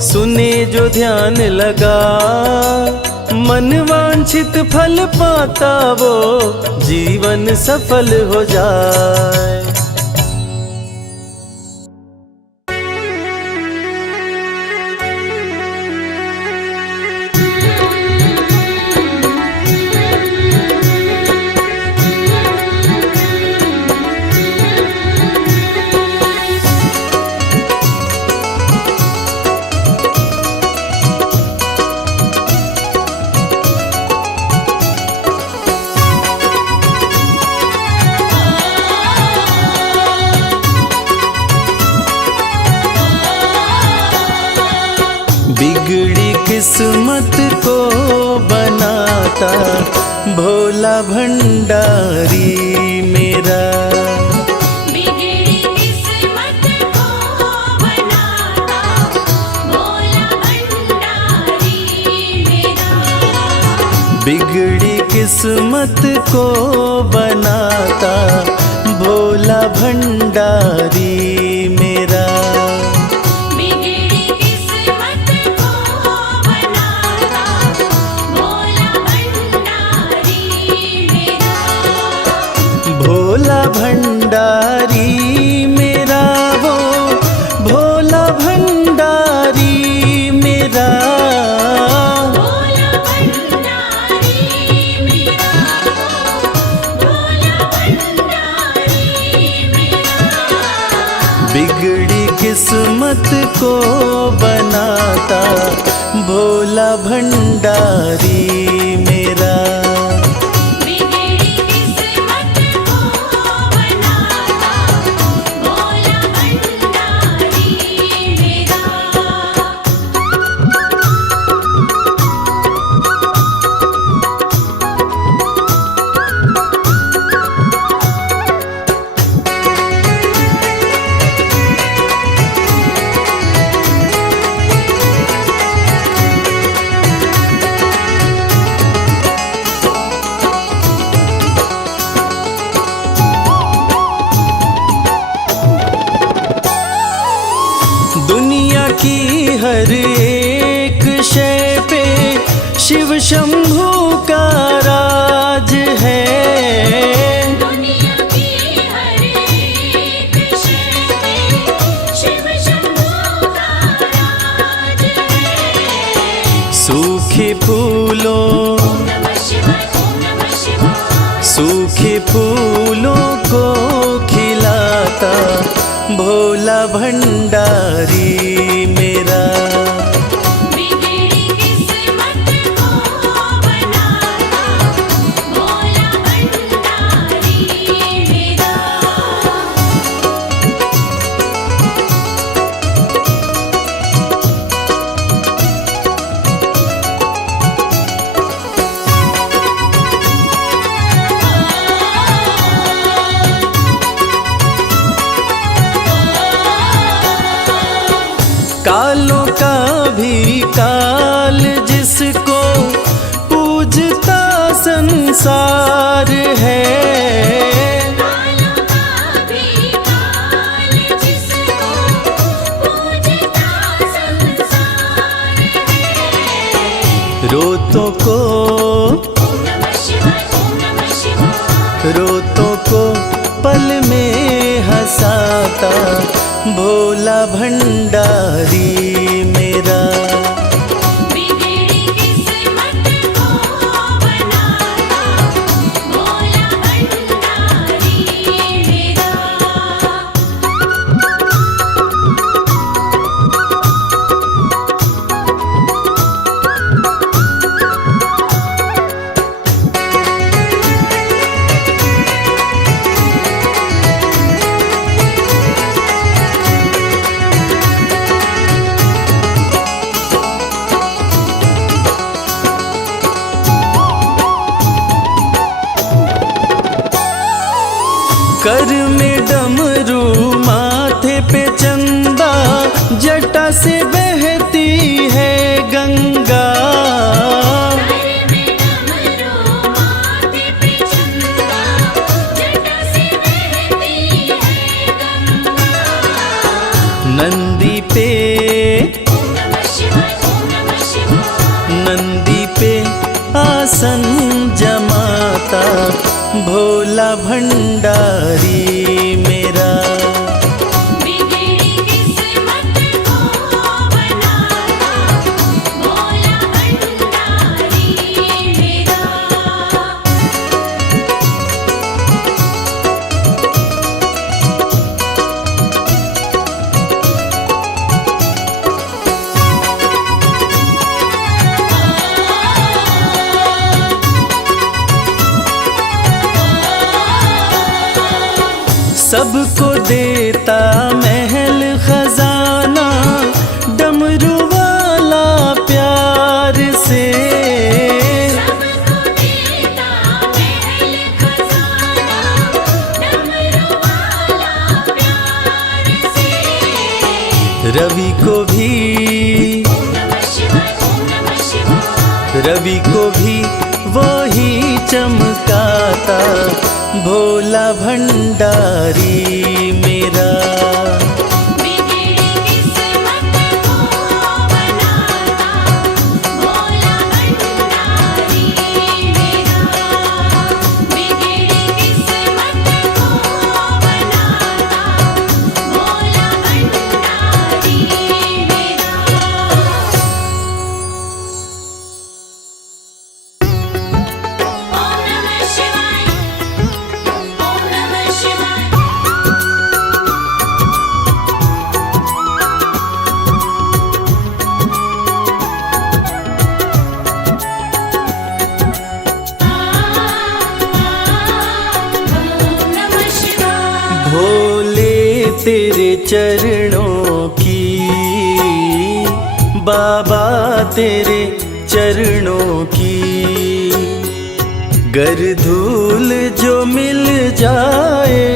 सुने जो ध्यान लगा। मन वांछित फल पाता वो, जीवन सफल हो जाए। बिगड़ी किस्मत को बनाता भोला भंडारी मेरा। बिगड़ी किस्मत को बनाता भोला भंडारी मेरा। बिगड़ी किस्मत को बनाता भोला भंडारी मेरा। बिगड़ी किस्मत को बनाता भोला भंडारी मेरा। भोला भंडारी मेरा, वो भोला भंडारी मेरा। भोला भंडारी मेरा, भोला भंडारी मेरा। बिगड़ी किस्मत को बनाता भोला भंडारी मेरा। बिगड़ी किस्मत को बनाता भोला भंडारी मेरा। दुनिया की हर एक शय पे शिव शंभू का राज है। दुनिया की हर एक शय पे शिव शंभू का राज है। सूखे फूलों, ओम नमः शिवाय, ओम नमः शिवाय। सूखे फूलों को खिलाता भोला भंडारी मेरा। बिगड़ी किस्मत को बनाता भोला भंडारी मेरा। कालों का भी काल जिसको पूजता संसार है। कालों का भी काल जिसको पूजता संसार है। रोतों को, ओम नमः शिवाय, ओम नमः शिवाय। रोतों को पल में हंसाता भोला भंडारी मेरा। बिगड़ी किस्मत चंदा, जटा से बहती है गंगा। सर में डमरू माथे पे चंदा, जटा से बहती है गंगा। नंदी पे ओम नमः शिवाय, ओम नमः शिवाय। नंदी पे आसन जमाता भोला भंडारी मेरा। बिगड़ी किस्मत को बनाता भोला भंडारी मेरा। सबको देता महल खजाना, डमरू वाला प्यार से। सबको देता महल खजाना, डमरू वाला प्यार से। रवि को भी ओम नमः शिवाय, ओम नमः शिवाय। रवि को भी वही चमकाता भोला भंडारी मेरा। बिगड़ी किस्मत को बनाता भोला भंडारी मेरा। बिगड़ी किस्मत को बनाता भोला भंडारी मेरा। ओम नमः शिवाय, ओम नमः शिवाय। ओम नमः शिवाय। भोले तेरे चरणों की, बाबा तेरे चरणों की, गर धूल जो मिल जाए।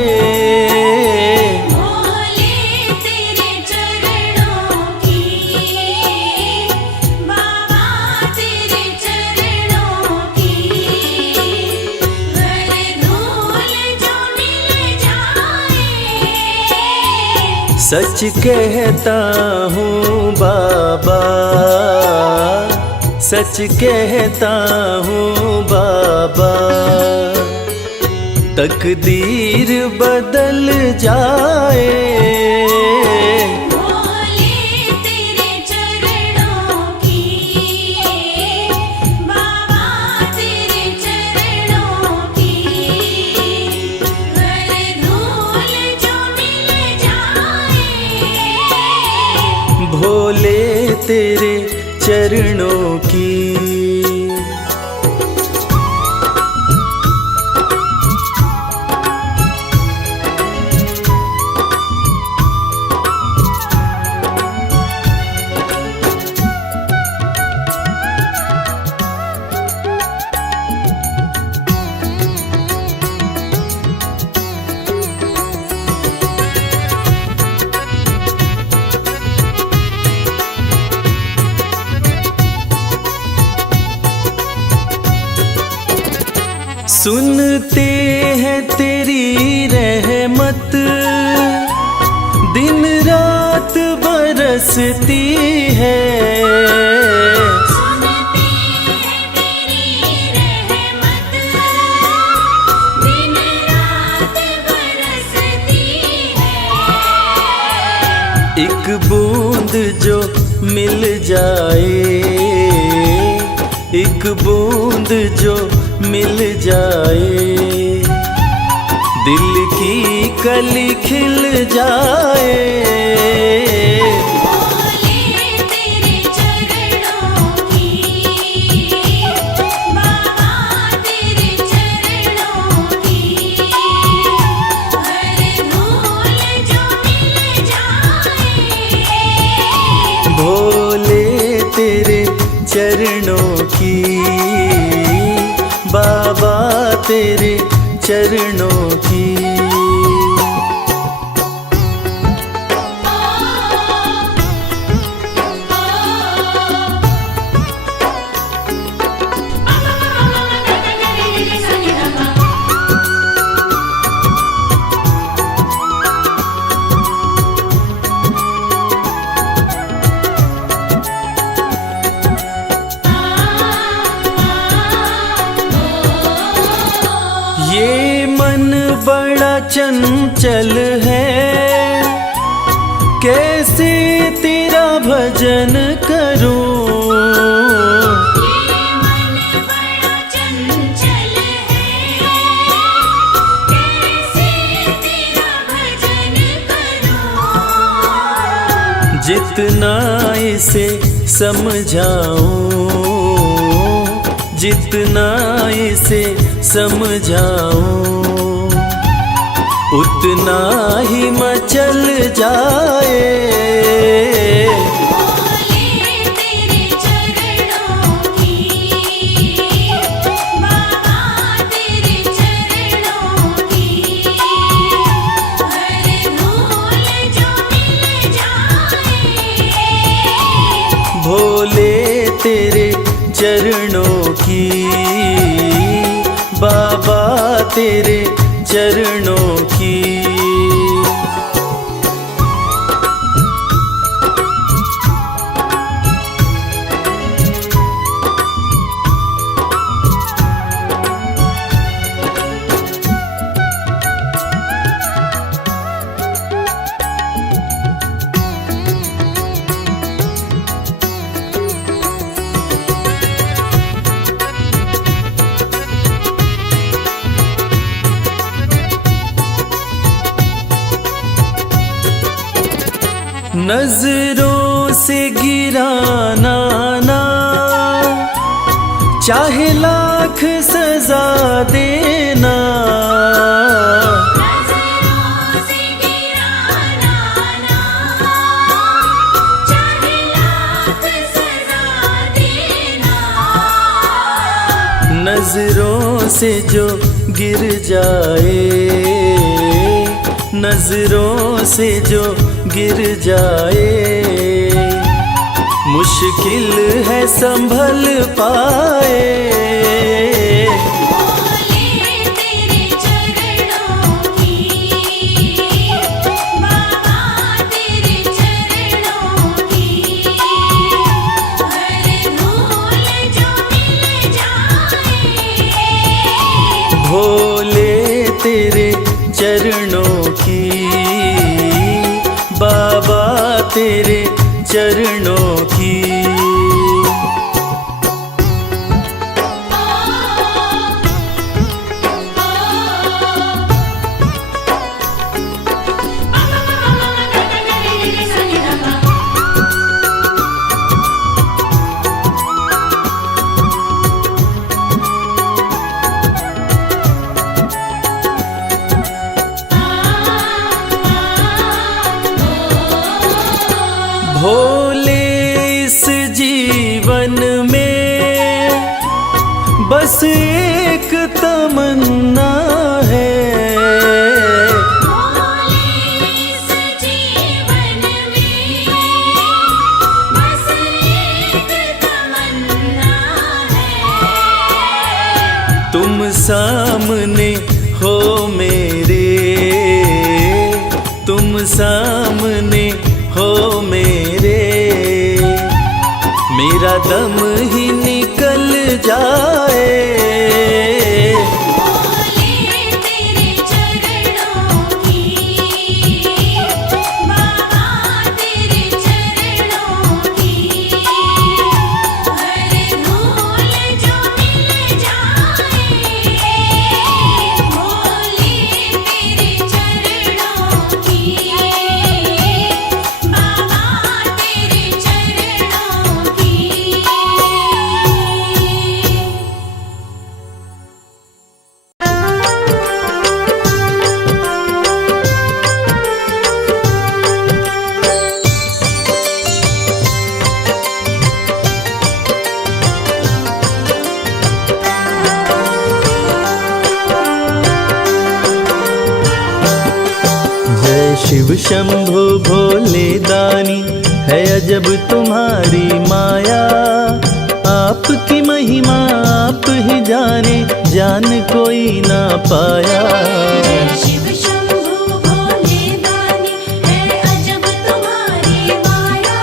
भोले तेरे चरणों की, बाबा तेरे चरणों की, घर धूल जो मिल जाए। सच कहता हूँ बाबा, सच कहता हूँ बाबा, तकदीर बदल जाए। भोले तेरे चरणों की, बाबा तेरे चरणों की, घर धूल जो मिल जाए। भोले तेरे चरणों की। सुनते हैं तेरी रहमत, दिन रात बरसती है। सुनते हैं तेरी रहमत, दिन रात बरसती है। एक बूंद जो मिल जाए, एक बूंद जो मिल जाए, दिल की कली खिल जाए। भोले तेरे चरणों की, बाबा तेरे चरणों की, घर धूल जो मिल जाए। भोले तेरे चरणों की, बाबा तेरे चरणों की। ओम चंचल है, कैसे तेरा भजन करूं। ये मन बड़ा चंचल है, कैसे तेरा भजन करूं। जितना इसे समझाऊं, जितना इसे समझाऊं, उतना ही मचल जाए। भोले तेरे चरणों की, बाबा तेरे चरणों की, हर धूल जो मिल जाए। भोले तेरे चरणों की, बाबा तेरे चरणों की। नजरों से गिराना ना, चाहे लाख सजा देना। नजरों से गिराना ना, चाहे लाख सजा देना। नजरों से जो गिर जाए, नजरों से जो गिर जाए, मुश्किल है संभल पाए। भोले तेरे चरणों की, बाबा तेरे चरणों की, हर धूल जो मिल जाए। भोले तेरे चरणों की, बाबा तेरे चरणों की। भोले इस जीवन में बस एक तमन्ना है। भोले इस जीवन में बस एक तमन्ना है। तुम सामने हो मेरे, तुम सामने हो मेरे, मेरा दम ही निकल जाए। भोले तेरे चरणों की, बाबा तेरे चरणों की, हर धूल जो मिल जाए। भोले तेरे चरणों की, बाबा तेरे चरणों की। जय शिव शंभु भोले दानी, है अजब तुम्हारी माया। आपकी महिमा आप ही जाने, जान कोई ना पाया। शिव शंभु भोले दानी, है अजब तुम्हारी माया।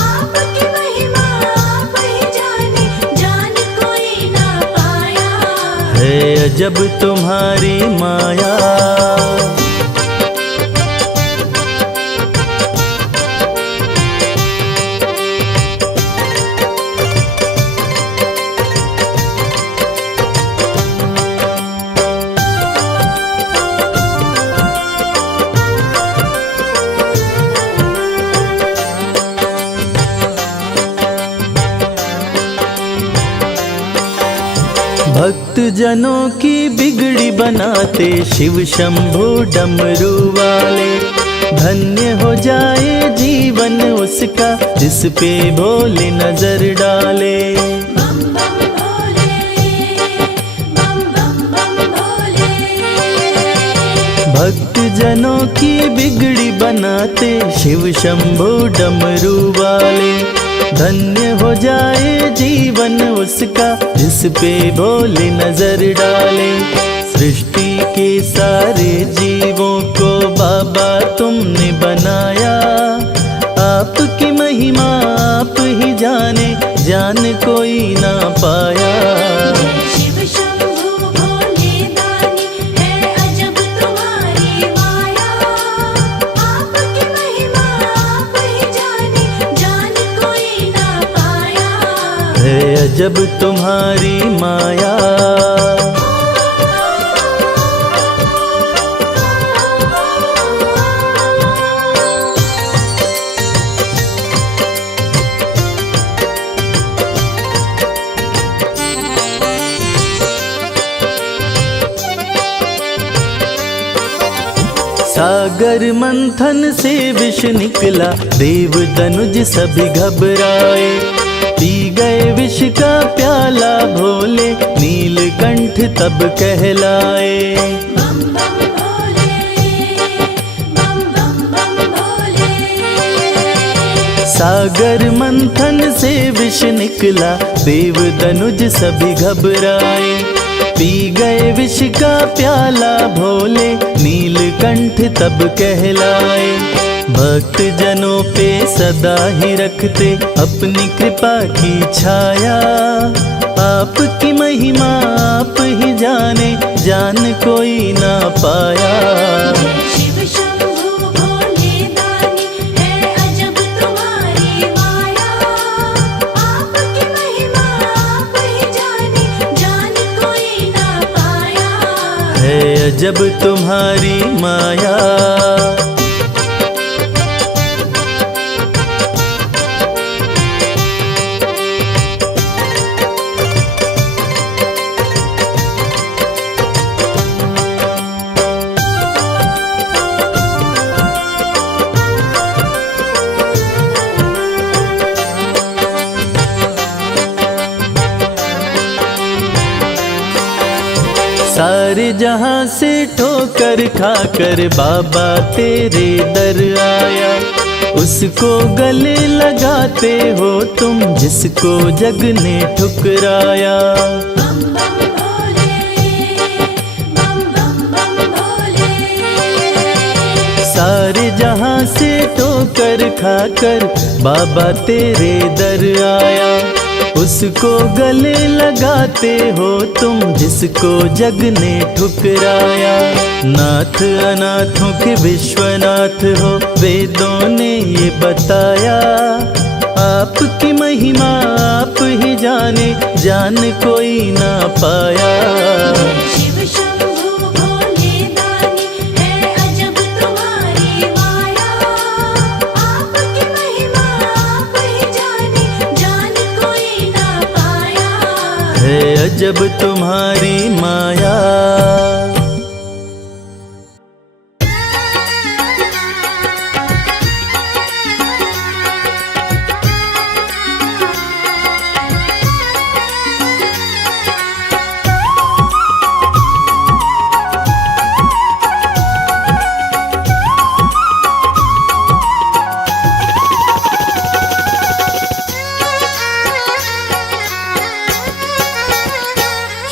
आपकी महिमा आप ही जाने, जान कोई ना पाया। है अजब तुम्हारी माया। भक्त जनों की बिगड़ी बनाते शिव शंभु डमरू वाले। धन्य हो जाए जीवन उसका जिस पे भोले नजर डाले। बम बम भोले, बम बम बम भोले। भक्त जनों की बिगड़ी बनाते शिव शंभु डमरू वाले। धन्य हो जाए जीवन उसका जिस पे भोले नजर डाले। सृष्टि के सारे जीवों को बाबा तुमने बनाया। आपकी महिमा आप ही जाने, जान कोई ना पाया। शिव शंभु भोले दानी है अजब तुम्हारी माया। आपकी महिमा आप ही जाने, जान कोई ना पाया। है अजब तुम्हारी माया। सागर मंथन से विष निकला, देव दनुज सभी घबराए। पी गए विष का प्याला भोले, नीलकंठ तब कहलाए। बम बम भोले, बम बम बम भोले। सागर मंथन से विष निकला, देव दनुज सभी घबराए। पी गए विष का प्याला भोले, नीलकंठ तब कहलाए। भक्त जनों पे सदा ही रखते अपनी कृपा की छाया। आपकी महिमा आप ही जाने, जान कोई ना पाया। शिव शंभु भोले दानी है अजब तुम्हारी माया। आपकी महिमा आप ही जाने, जान कोई ना पाया। है अजब तुम्हारी माया। सारे जहां से ठोकर खाकर बाबा तेरे दर आया। उसको गले लगाते हो तुम जिसको जग ने ठुकराया। बम बम भोले, बम बम बम भोले। सारे जहां से ठोकर खाकर बाबा तेरे दर आया। उसको गले लगाते हो तुम जिसको जग ने ठुकराया। नाथ अनाथों के विश्वनाथ हो, वेदों ने ये बताया। आपकी महिमा आप ही जाने, जान कोई ना पाया। शिव शंभु भोले दानी है अजब तुम्हारी माया। आपकी महिमा आप ही जाने, जान कोई ना पाया। है अजब तुम्हारी माया।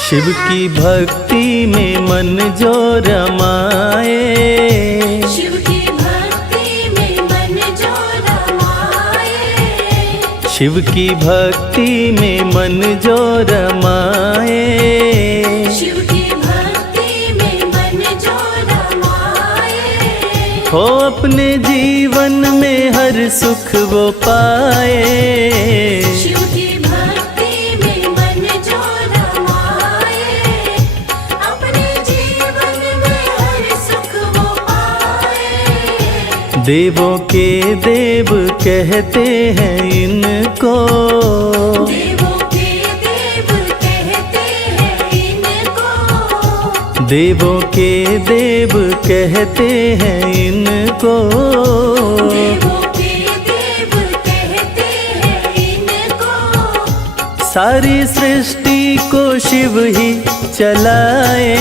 शिव की भक्ति में मन जो रमाए। शिव की भक्ति में मन जो रमाए। शिव की भक्ति में मन जो रमाए। शिव की भक्ति अपने जीवन में हर सुख वो पाए। शिव की भक्ति में मन जो रमाए, अपने जीवन में हर सुख वो पाए। देवों के देव कहते हैं इनको, देवों के देव कहते हैं इनको, देवों के देव कहते हैं इनको। देवों के देव कहते हैं इनको। सारी सृष्टि को शिव ही चलाए।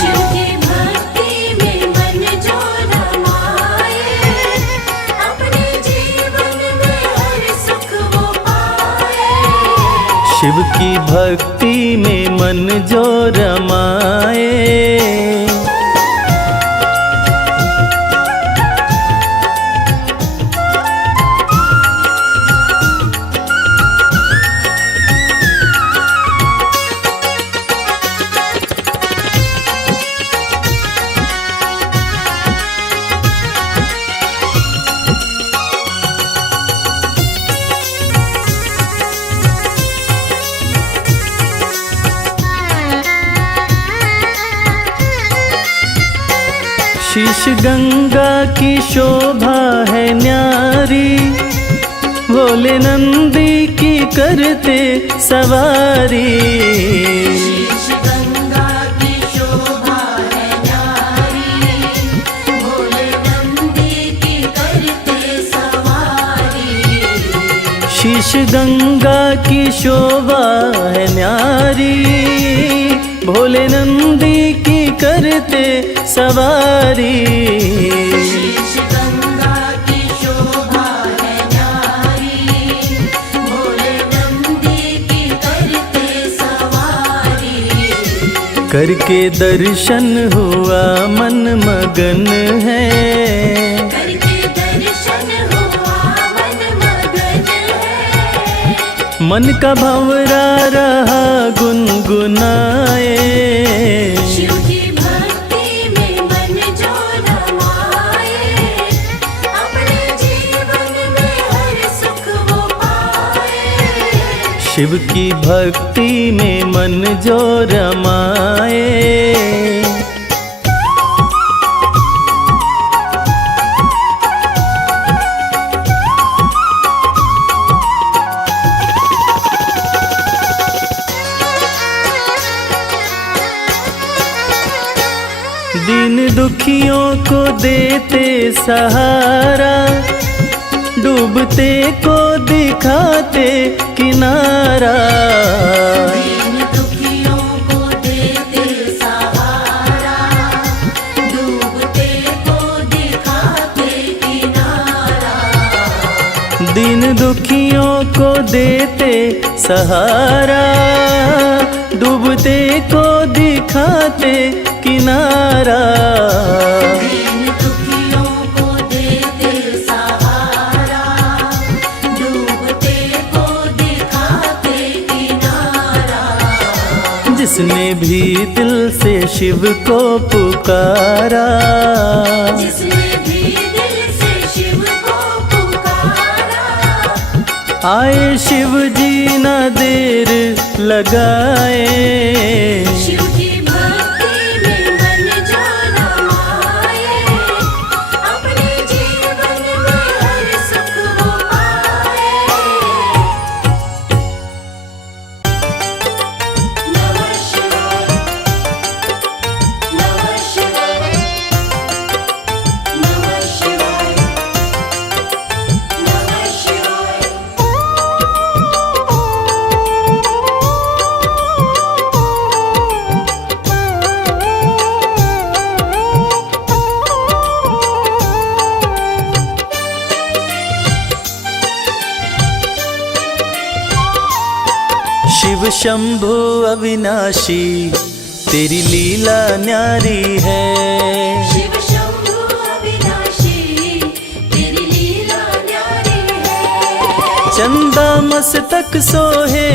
शिव की भक्ति में मन जो रमाए, अपने जीवन में हर सुख वो पाए। शिव की भक्ति में मन जो रमाए। शीश गंगा की शोभा है न्यारी, भोले नंदी की करते सवारी। शीश गंगा की शोभा है न्यारी, भोले नंदी की करते सवारी। शीश गंगा की शोभा है न्यारी, भोले नंदी की करते सवारी। शीश गंगा की शोभा है न्यारी, भोले नंदी की करते सवारी। करके दर्शन हुआ मन मगन है, करके दर्शन हुआ मन मगन है। मन का भंवरा रहा गुनगुनाए। शिव की भक्ति में मन जो रमाए, अपने जीवन में हर सुख वो पाए। शिव की भक्ति में मन जो रमाए। दीन दुखियों को देते सहारा, डूबते को दिखाते किनारा। दीन दुखियों को देते सहारा, डूबते को दिखाते किनारा। दीन दुखियों को देते सहारा, डूबते को दिखाते किनारा। दीन दुखियों को देते सहारा, डूबते को दिखाते किनारा। जिसने भी दिल से शिव को पुकारा, जिसने भी दिल से शिव को पुकारा। आए शिव जी न देर लगाए। शिव की भक्ति में मन जो रमाए, अपने जीवन में हर सुख वो पाए। नमः शिवाय, नमः शिवाय, नमः शिवाय, नमः शिवाय। शिव शंभु अविनाशी तेरी लीला न्यारी है। शिव शंभु अविनाशी तेरी लीला न्यारी है। चंदा मस्तक सोहे,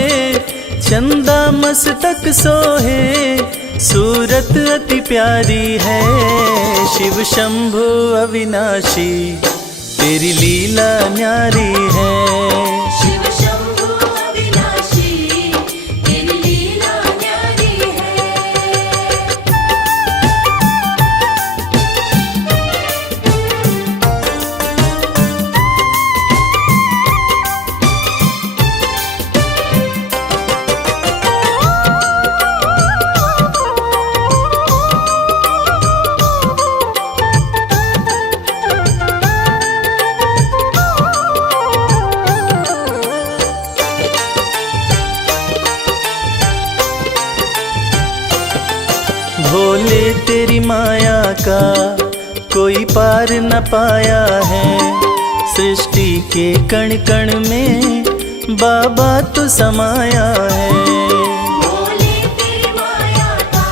चंदा मस्तक सोहे, सूरत अति प्यारी है शिव शंभु अविनाशी, तेरी लीला न्यारी है। शिव शंभु अविनाशी, तेरी लीला न्यारी है। भोले तेरी माया का कोई पार न पाया है, सृष्टि के कण कण में बाबा तू समाया है। भोले तेरी माया का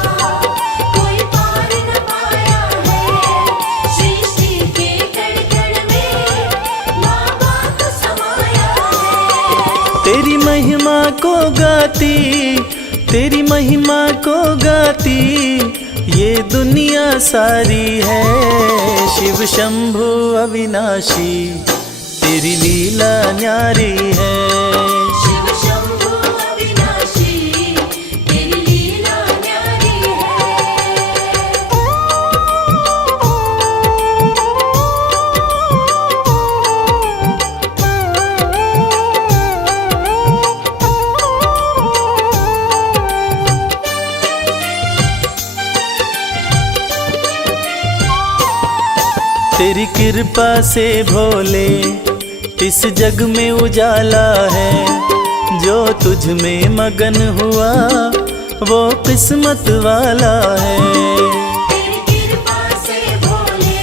कोई पार न पाया है, सृष्टि के कण कण में बाबा तू समाया है। तेरी महिमा को गाती, तेरी महिमा को गाती ये दुनिया सारी है। शिव शंभु अविनाशी, तेरी लीला न्यारी है। शिव शंभु अविनाशी, तेरी लीला न्यारी तेरी कृपा से भोले इस जग में उजाला है, जो तुझ में मगन हुआ वो किस्मत वाला है। तेरी कृपा से भोले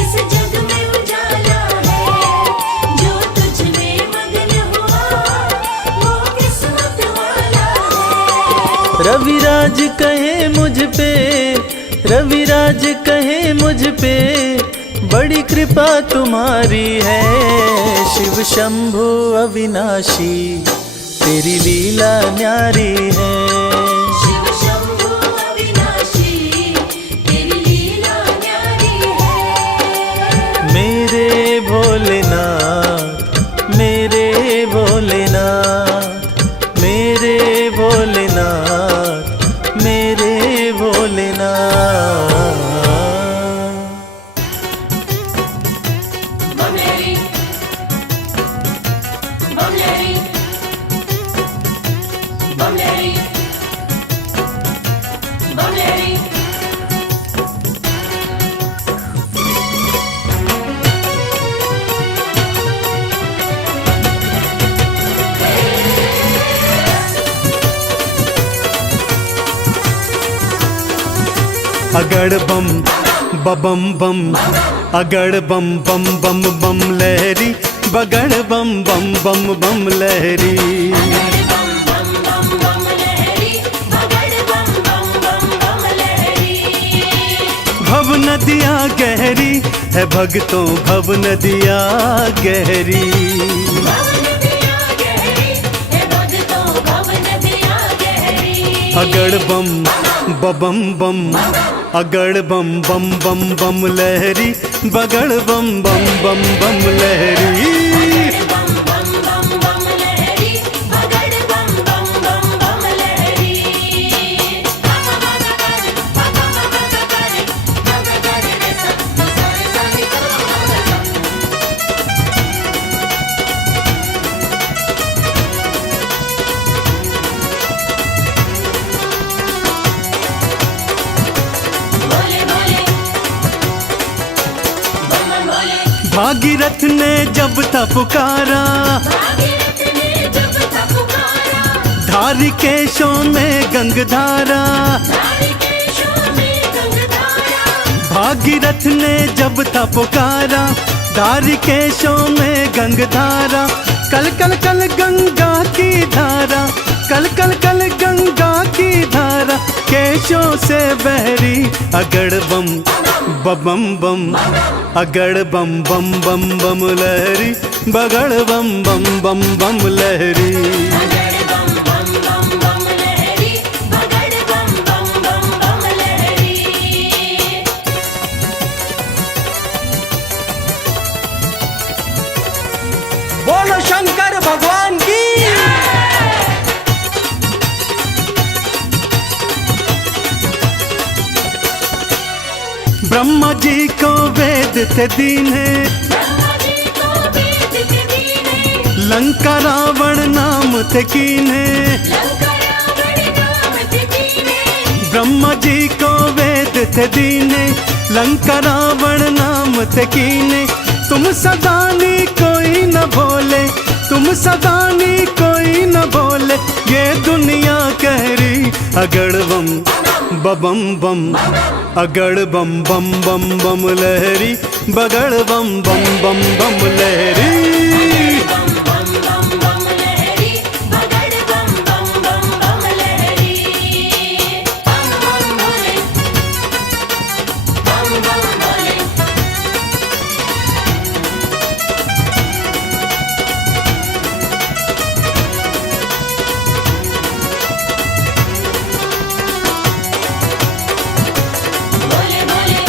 इस जग में उजाला है, जो तुझ में मगन हुआ वो किस्मत वाला है। रविराज कहे मुझ पे, रविराज कहे मुझ पे बड़ी कृपा तुम्हारी है। शिव शंभु अविनाशी, तेरी लीला न्यारी है। शिव शंभु अविनाशी, तेरी लीला न्यारी है। मेरे भोलेनाथ, मेरे भोलेनाथ, मेरे भोलेनाथ, मेरे भोलेनाथ। बमलेरी बमलेरी बमलेरी बमलेरी। अगड़ बम बबम बम, अगड़ बम बम बम बम लहरी, बगड़ बम बम बम बम लहरी। बम बम बम बम लहरी, बगड़ बम बम बम बम लहरी। भव नदिया गहरी है भक्तों, भव नदिया गहरी। भवन दिया गहरी है भक्तों, भवन दिया गहरी। अगड़ बम बबम बम, अगड़ बम बम बम बम लहरी, बगड़ बम बम बम बम लहरी। बम बम बम बम लहरी, बगड़ बम बम बम बम लहरी। बाबा बाबा करे, बाबा बाबा करे, बाबा करे रे सब सारे सारे भोले भोले बम बम भोले। भागीरथ ने जब था पुकारा, भागीरथ ने जब था पुकारा, धार केशों में गंगधारा। धारी केशों में गंगधारा। भागीरथ ने जब था पुकारा, धार केशों में गंगधारा। कल कल कल गंगा की धारा, कल कल कल गंगा की धारा, केशों से बहरी। अगड़ बम बम बम, अगड़ बम बम बम बम लहरी, बगड़ बम बम बम बम लहरी। बगड़ बम बम बम बम लहरी, बगड़ बम बम शंकर भगवान की। ब्रह्मा जी को वेद थे दीने, ब्रह्मा जी को वेद थे दीने, लंका रावण नाम थे कीने। लंका रावण नाम थे कीने, ब्रह्मा जी को वेद थे दीने, लंका रावण नाम थे कीने। तुम सदानी कोई न बोले, तुम सदानी कोई न बोले, ये दुनिया कह रही अगड़ बम बम बम, अगड़ बम बम बम बम लहरी, बगड़ बम बम बम बम लहरी। बम बम बम बम लहरी, बगड़ बम बम बम बम लहरी। बम बम भोले, बम बम भोले। भोले भोले,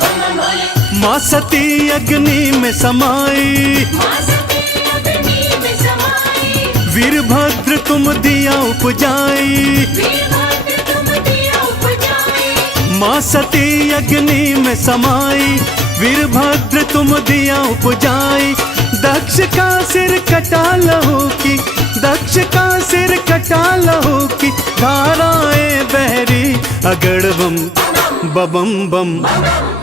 बम बम भोले। माँ सती अग्नि में समाई, माँ सती अग्नि में समाई, वीरभद्र तुम दिया उपजाई। वीरभद्र तुम दिया उपजाई। माँ सती अग्नि में समाई, वीरभद्र तुम दिया उपजाई। दक्ष का सिर कटा लहू की, दक्ष का सिर कटा लहू की, धाराएं बहरी अगड़ बम बम बम,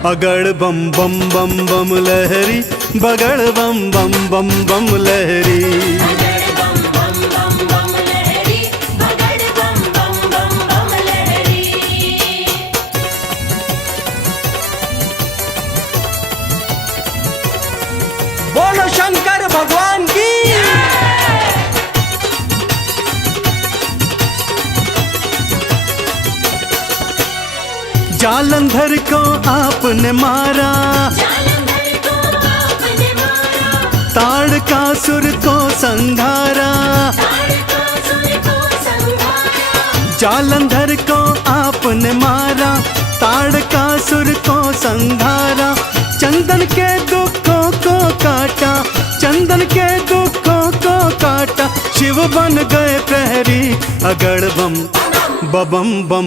अगड़ बम बम बम बम लहरी, बगड़ बम बम बम बम लहरी। बगड़ बम बम बम बम लहरी, बगड़ बम बम बम बम लहरी। बोलो शंकर भगवान की। जालंधर को आपने मारा, जालंधर को आपने मारा, ताड़कासुर को संघारा। ताड़कासुर को संहारा। जालंधर को आपने मारा, ताड़कासुर को संघारा। चंदन के दुखों को काटा, चंदन के दुखों को काटा। शिव बन गए प्रहरी अगड़ बम बम बम,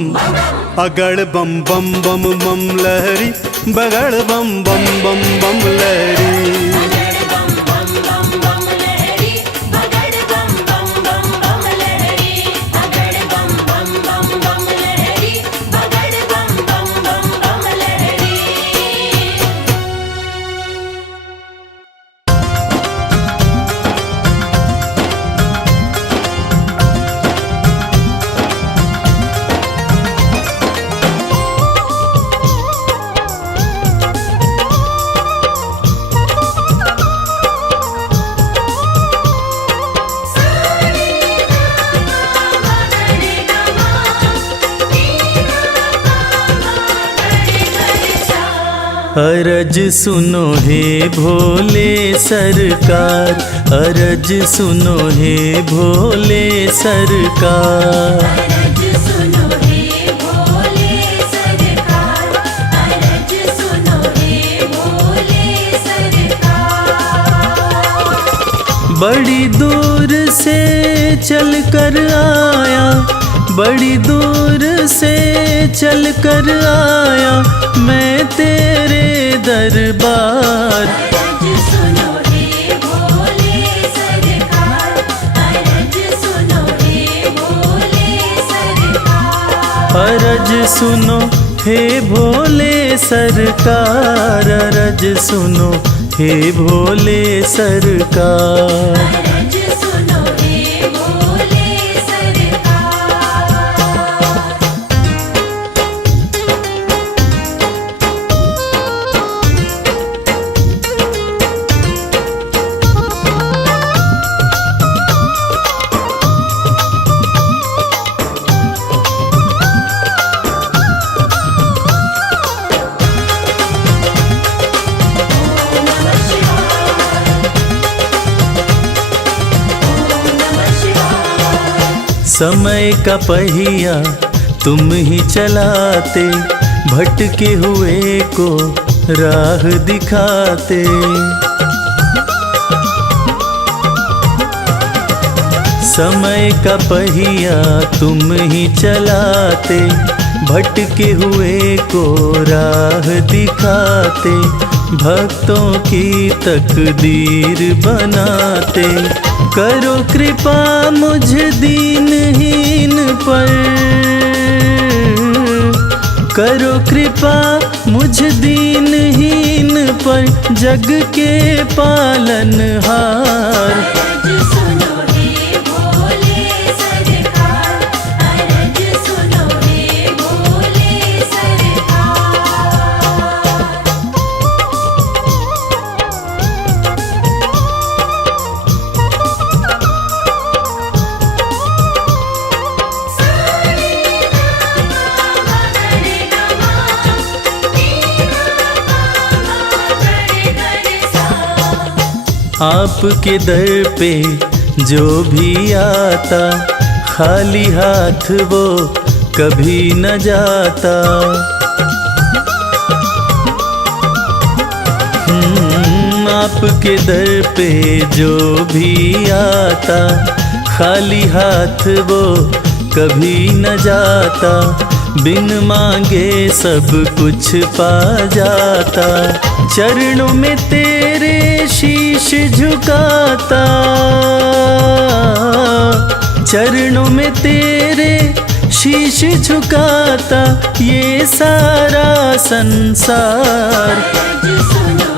अगड़ बम बम बम बम लहरी, बगड़ बम बम बम बम लहरी। बगड़ बम बम बम बम लहरी, बगड़ बम बम बम बम लहरी। बगड़ बम बम बम बम लहरी, बगड़ बम बम बम बम लहरी। अरज सुनो हे भोले सरकार, अरज सुनो हे भोले सरकार। अरज सुनो हे भोले सरकार, अरज सुनो हे भोले सरकार। बड़ी दूर से चल कर आया, बड़ी दूर से चल कर आया मैं तेरे दरबार। अरज सुनो हे भोले सरकार, अरज सुनो हे भोले सरकार। अरज सुनो हे भोले सरकार, अरज सुनो हे भोले सरकार। अरज सुनो हे भोले सरकार। समय का पहिया तुम ही चलाते, भटके हुए को राह दिखाते। समय का पहिया तुम ही चलाते, भटके हुए को राह दिखाते, भक्तों की तकदीर बनाते। करो कृपा मुझ दीनहीन पर, करो कृपा मुझ दीनहीन पर, जग के पालनहार। अरज सुनो हे भोले सरकार, अरज सुनो हे भोले आपके दर पे जो भी आता, खाली हाथ वो कभी न जाता। आपके दर पे जो भी आता, खाली हाथ वो कभी न जाता। बिन मांगे सब कुछ पा जाता, चरणों में तेरे शीश झुकाता, चरणों में तेरे शीश झुकाता, ये सारा संसार। अरज सुनो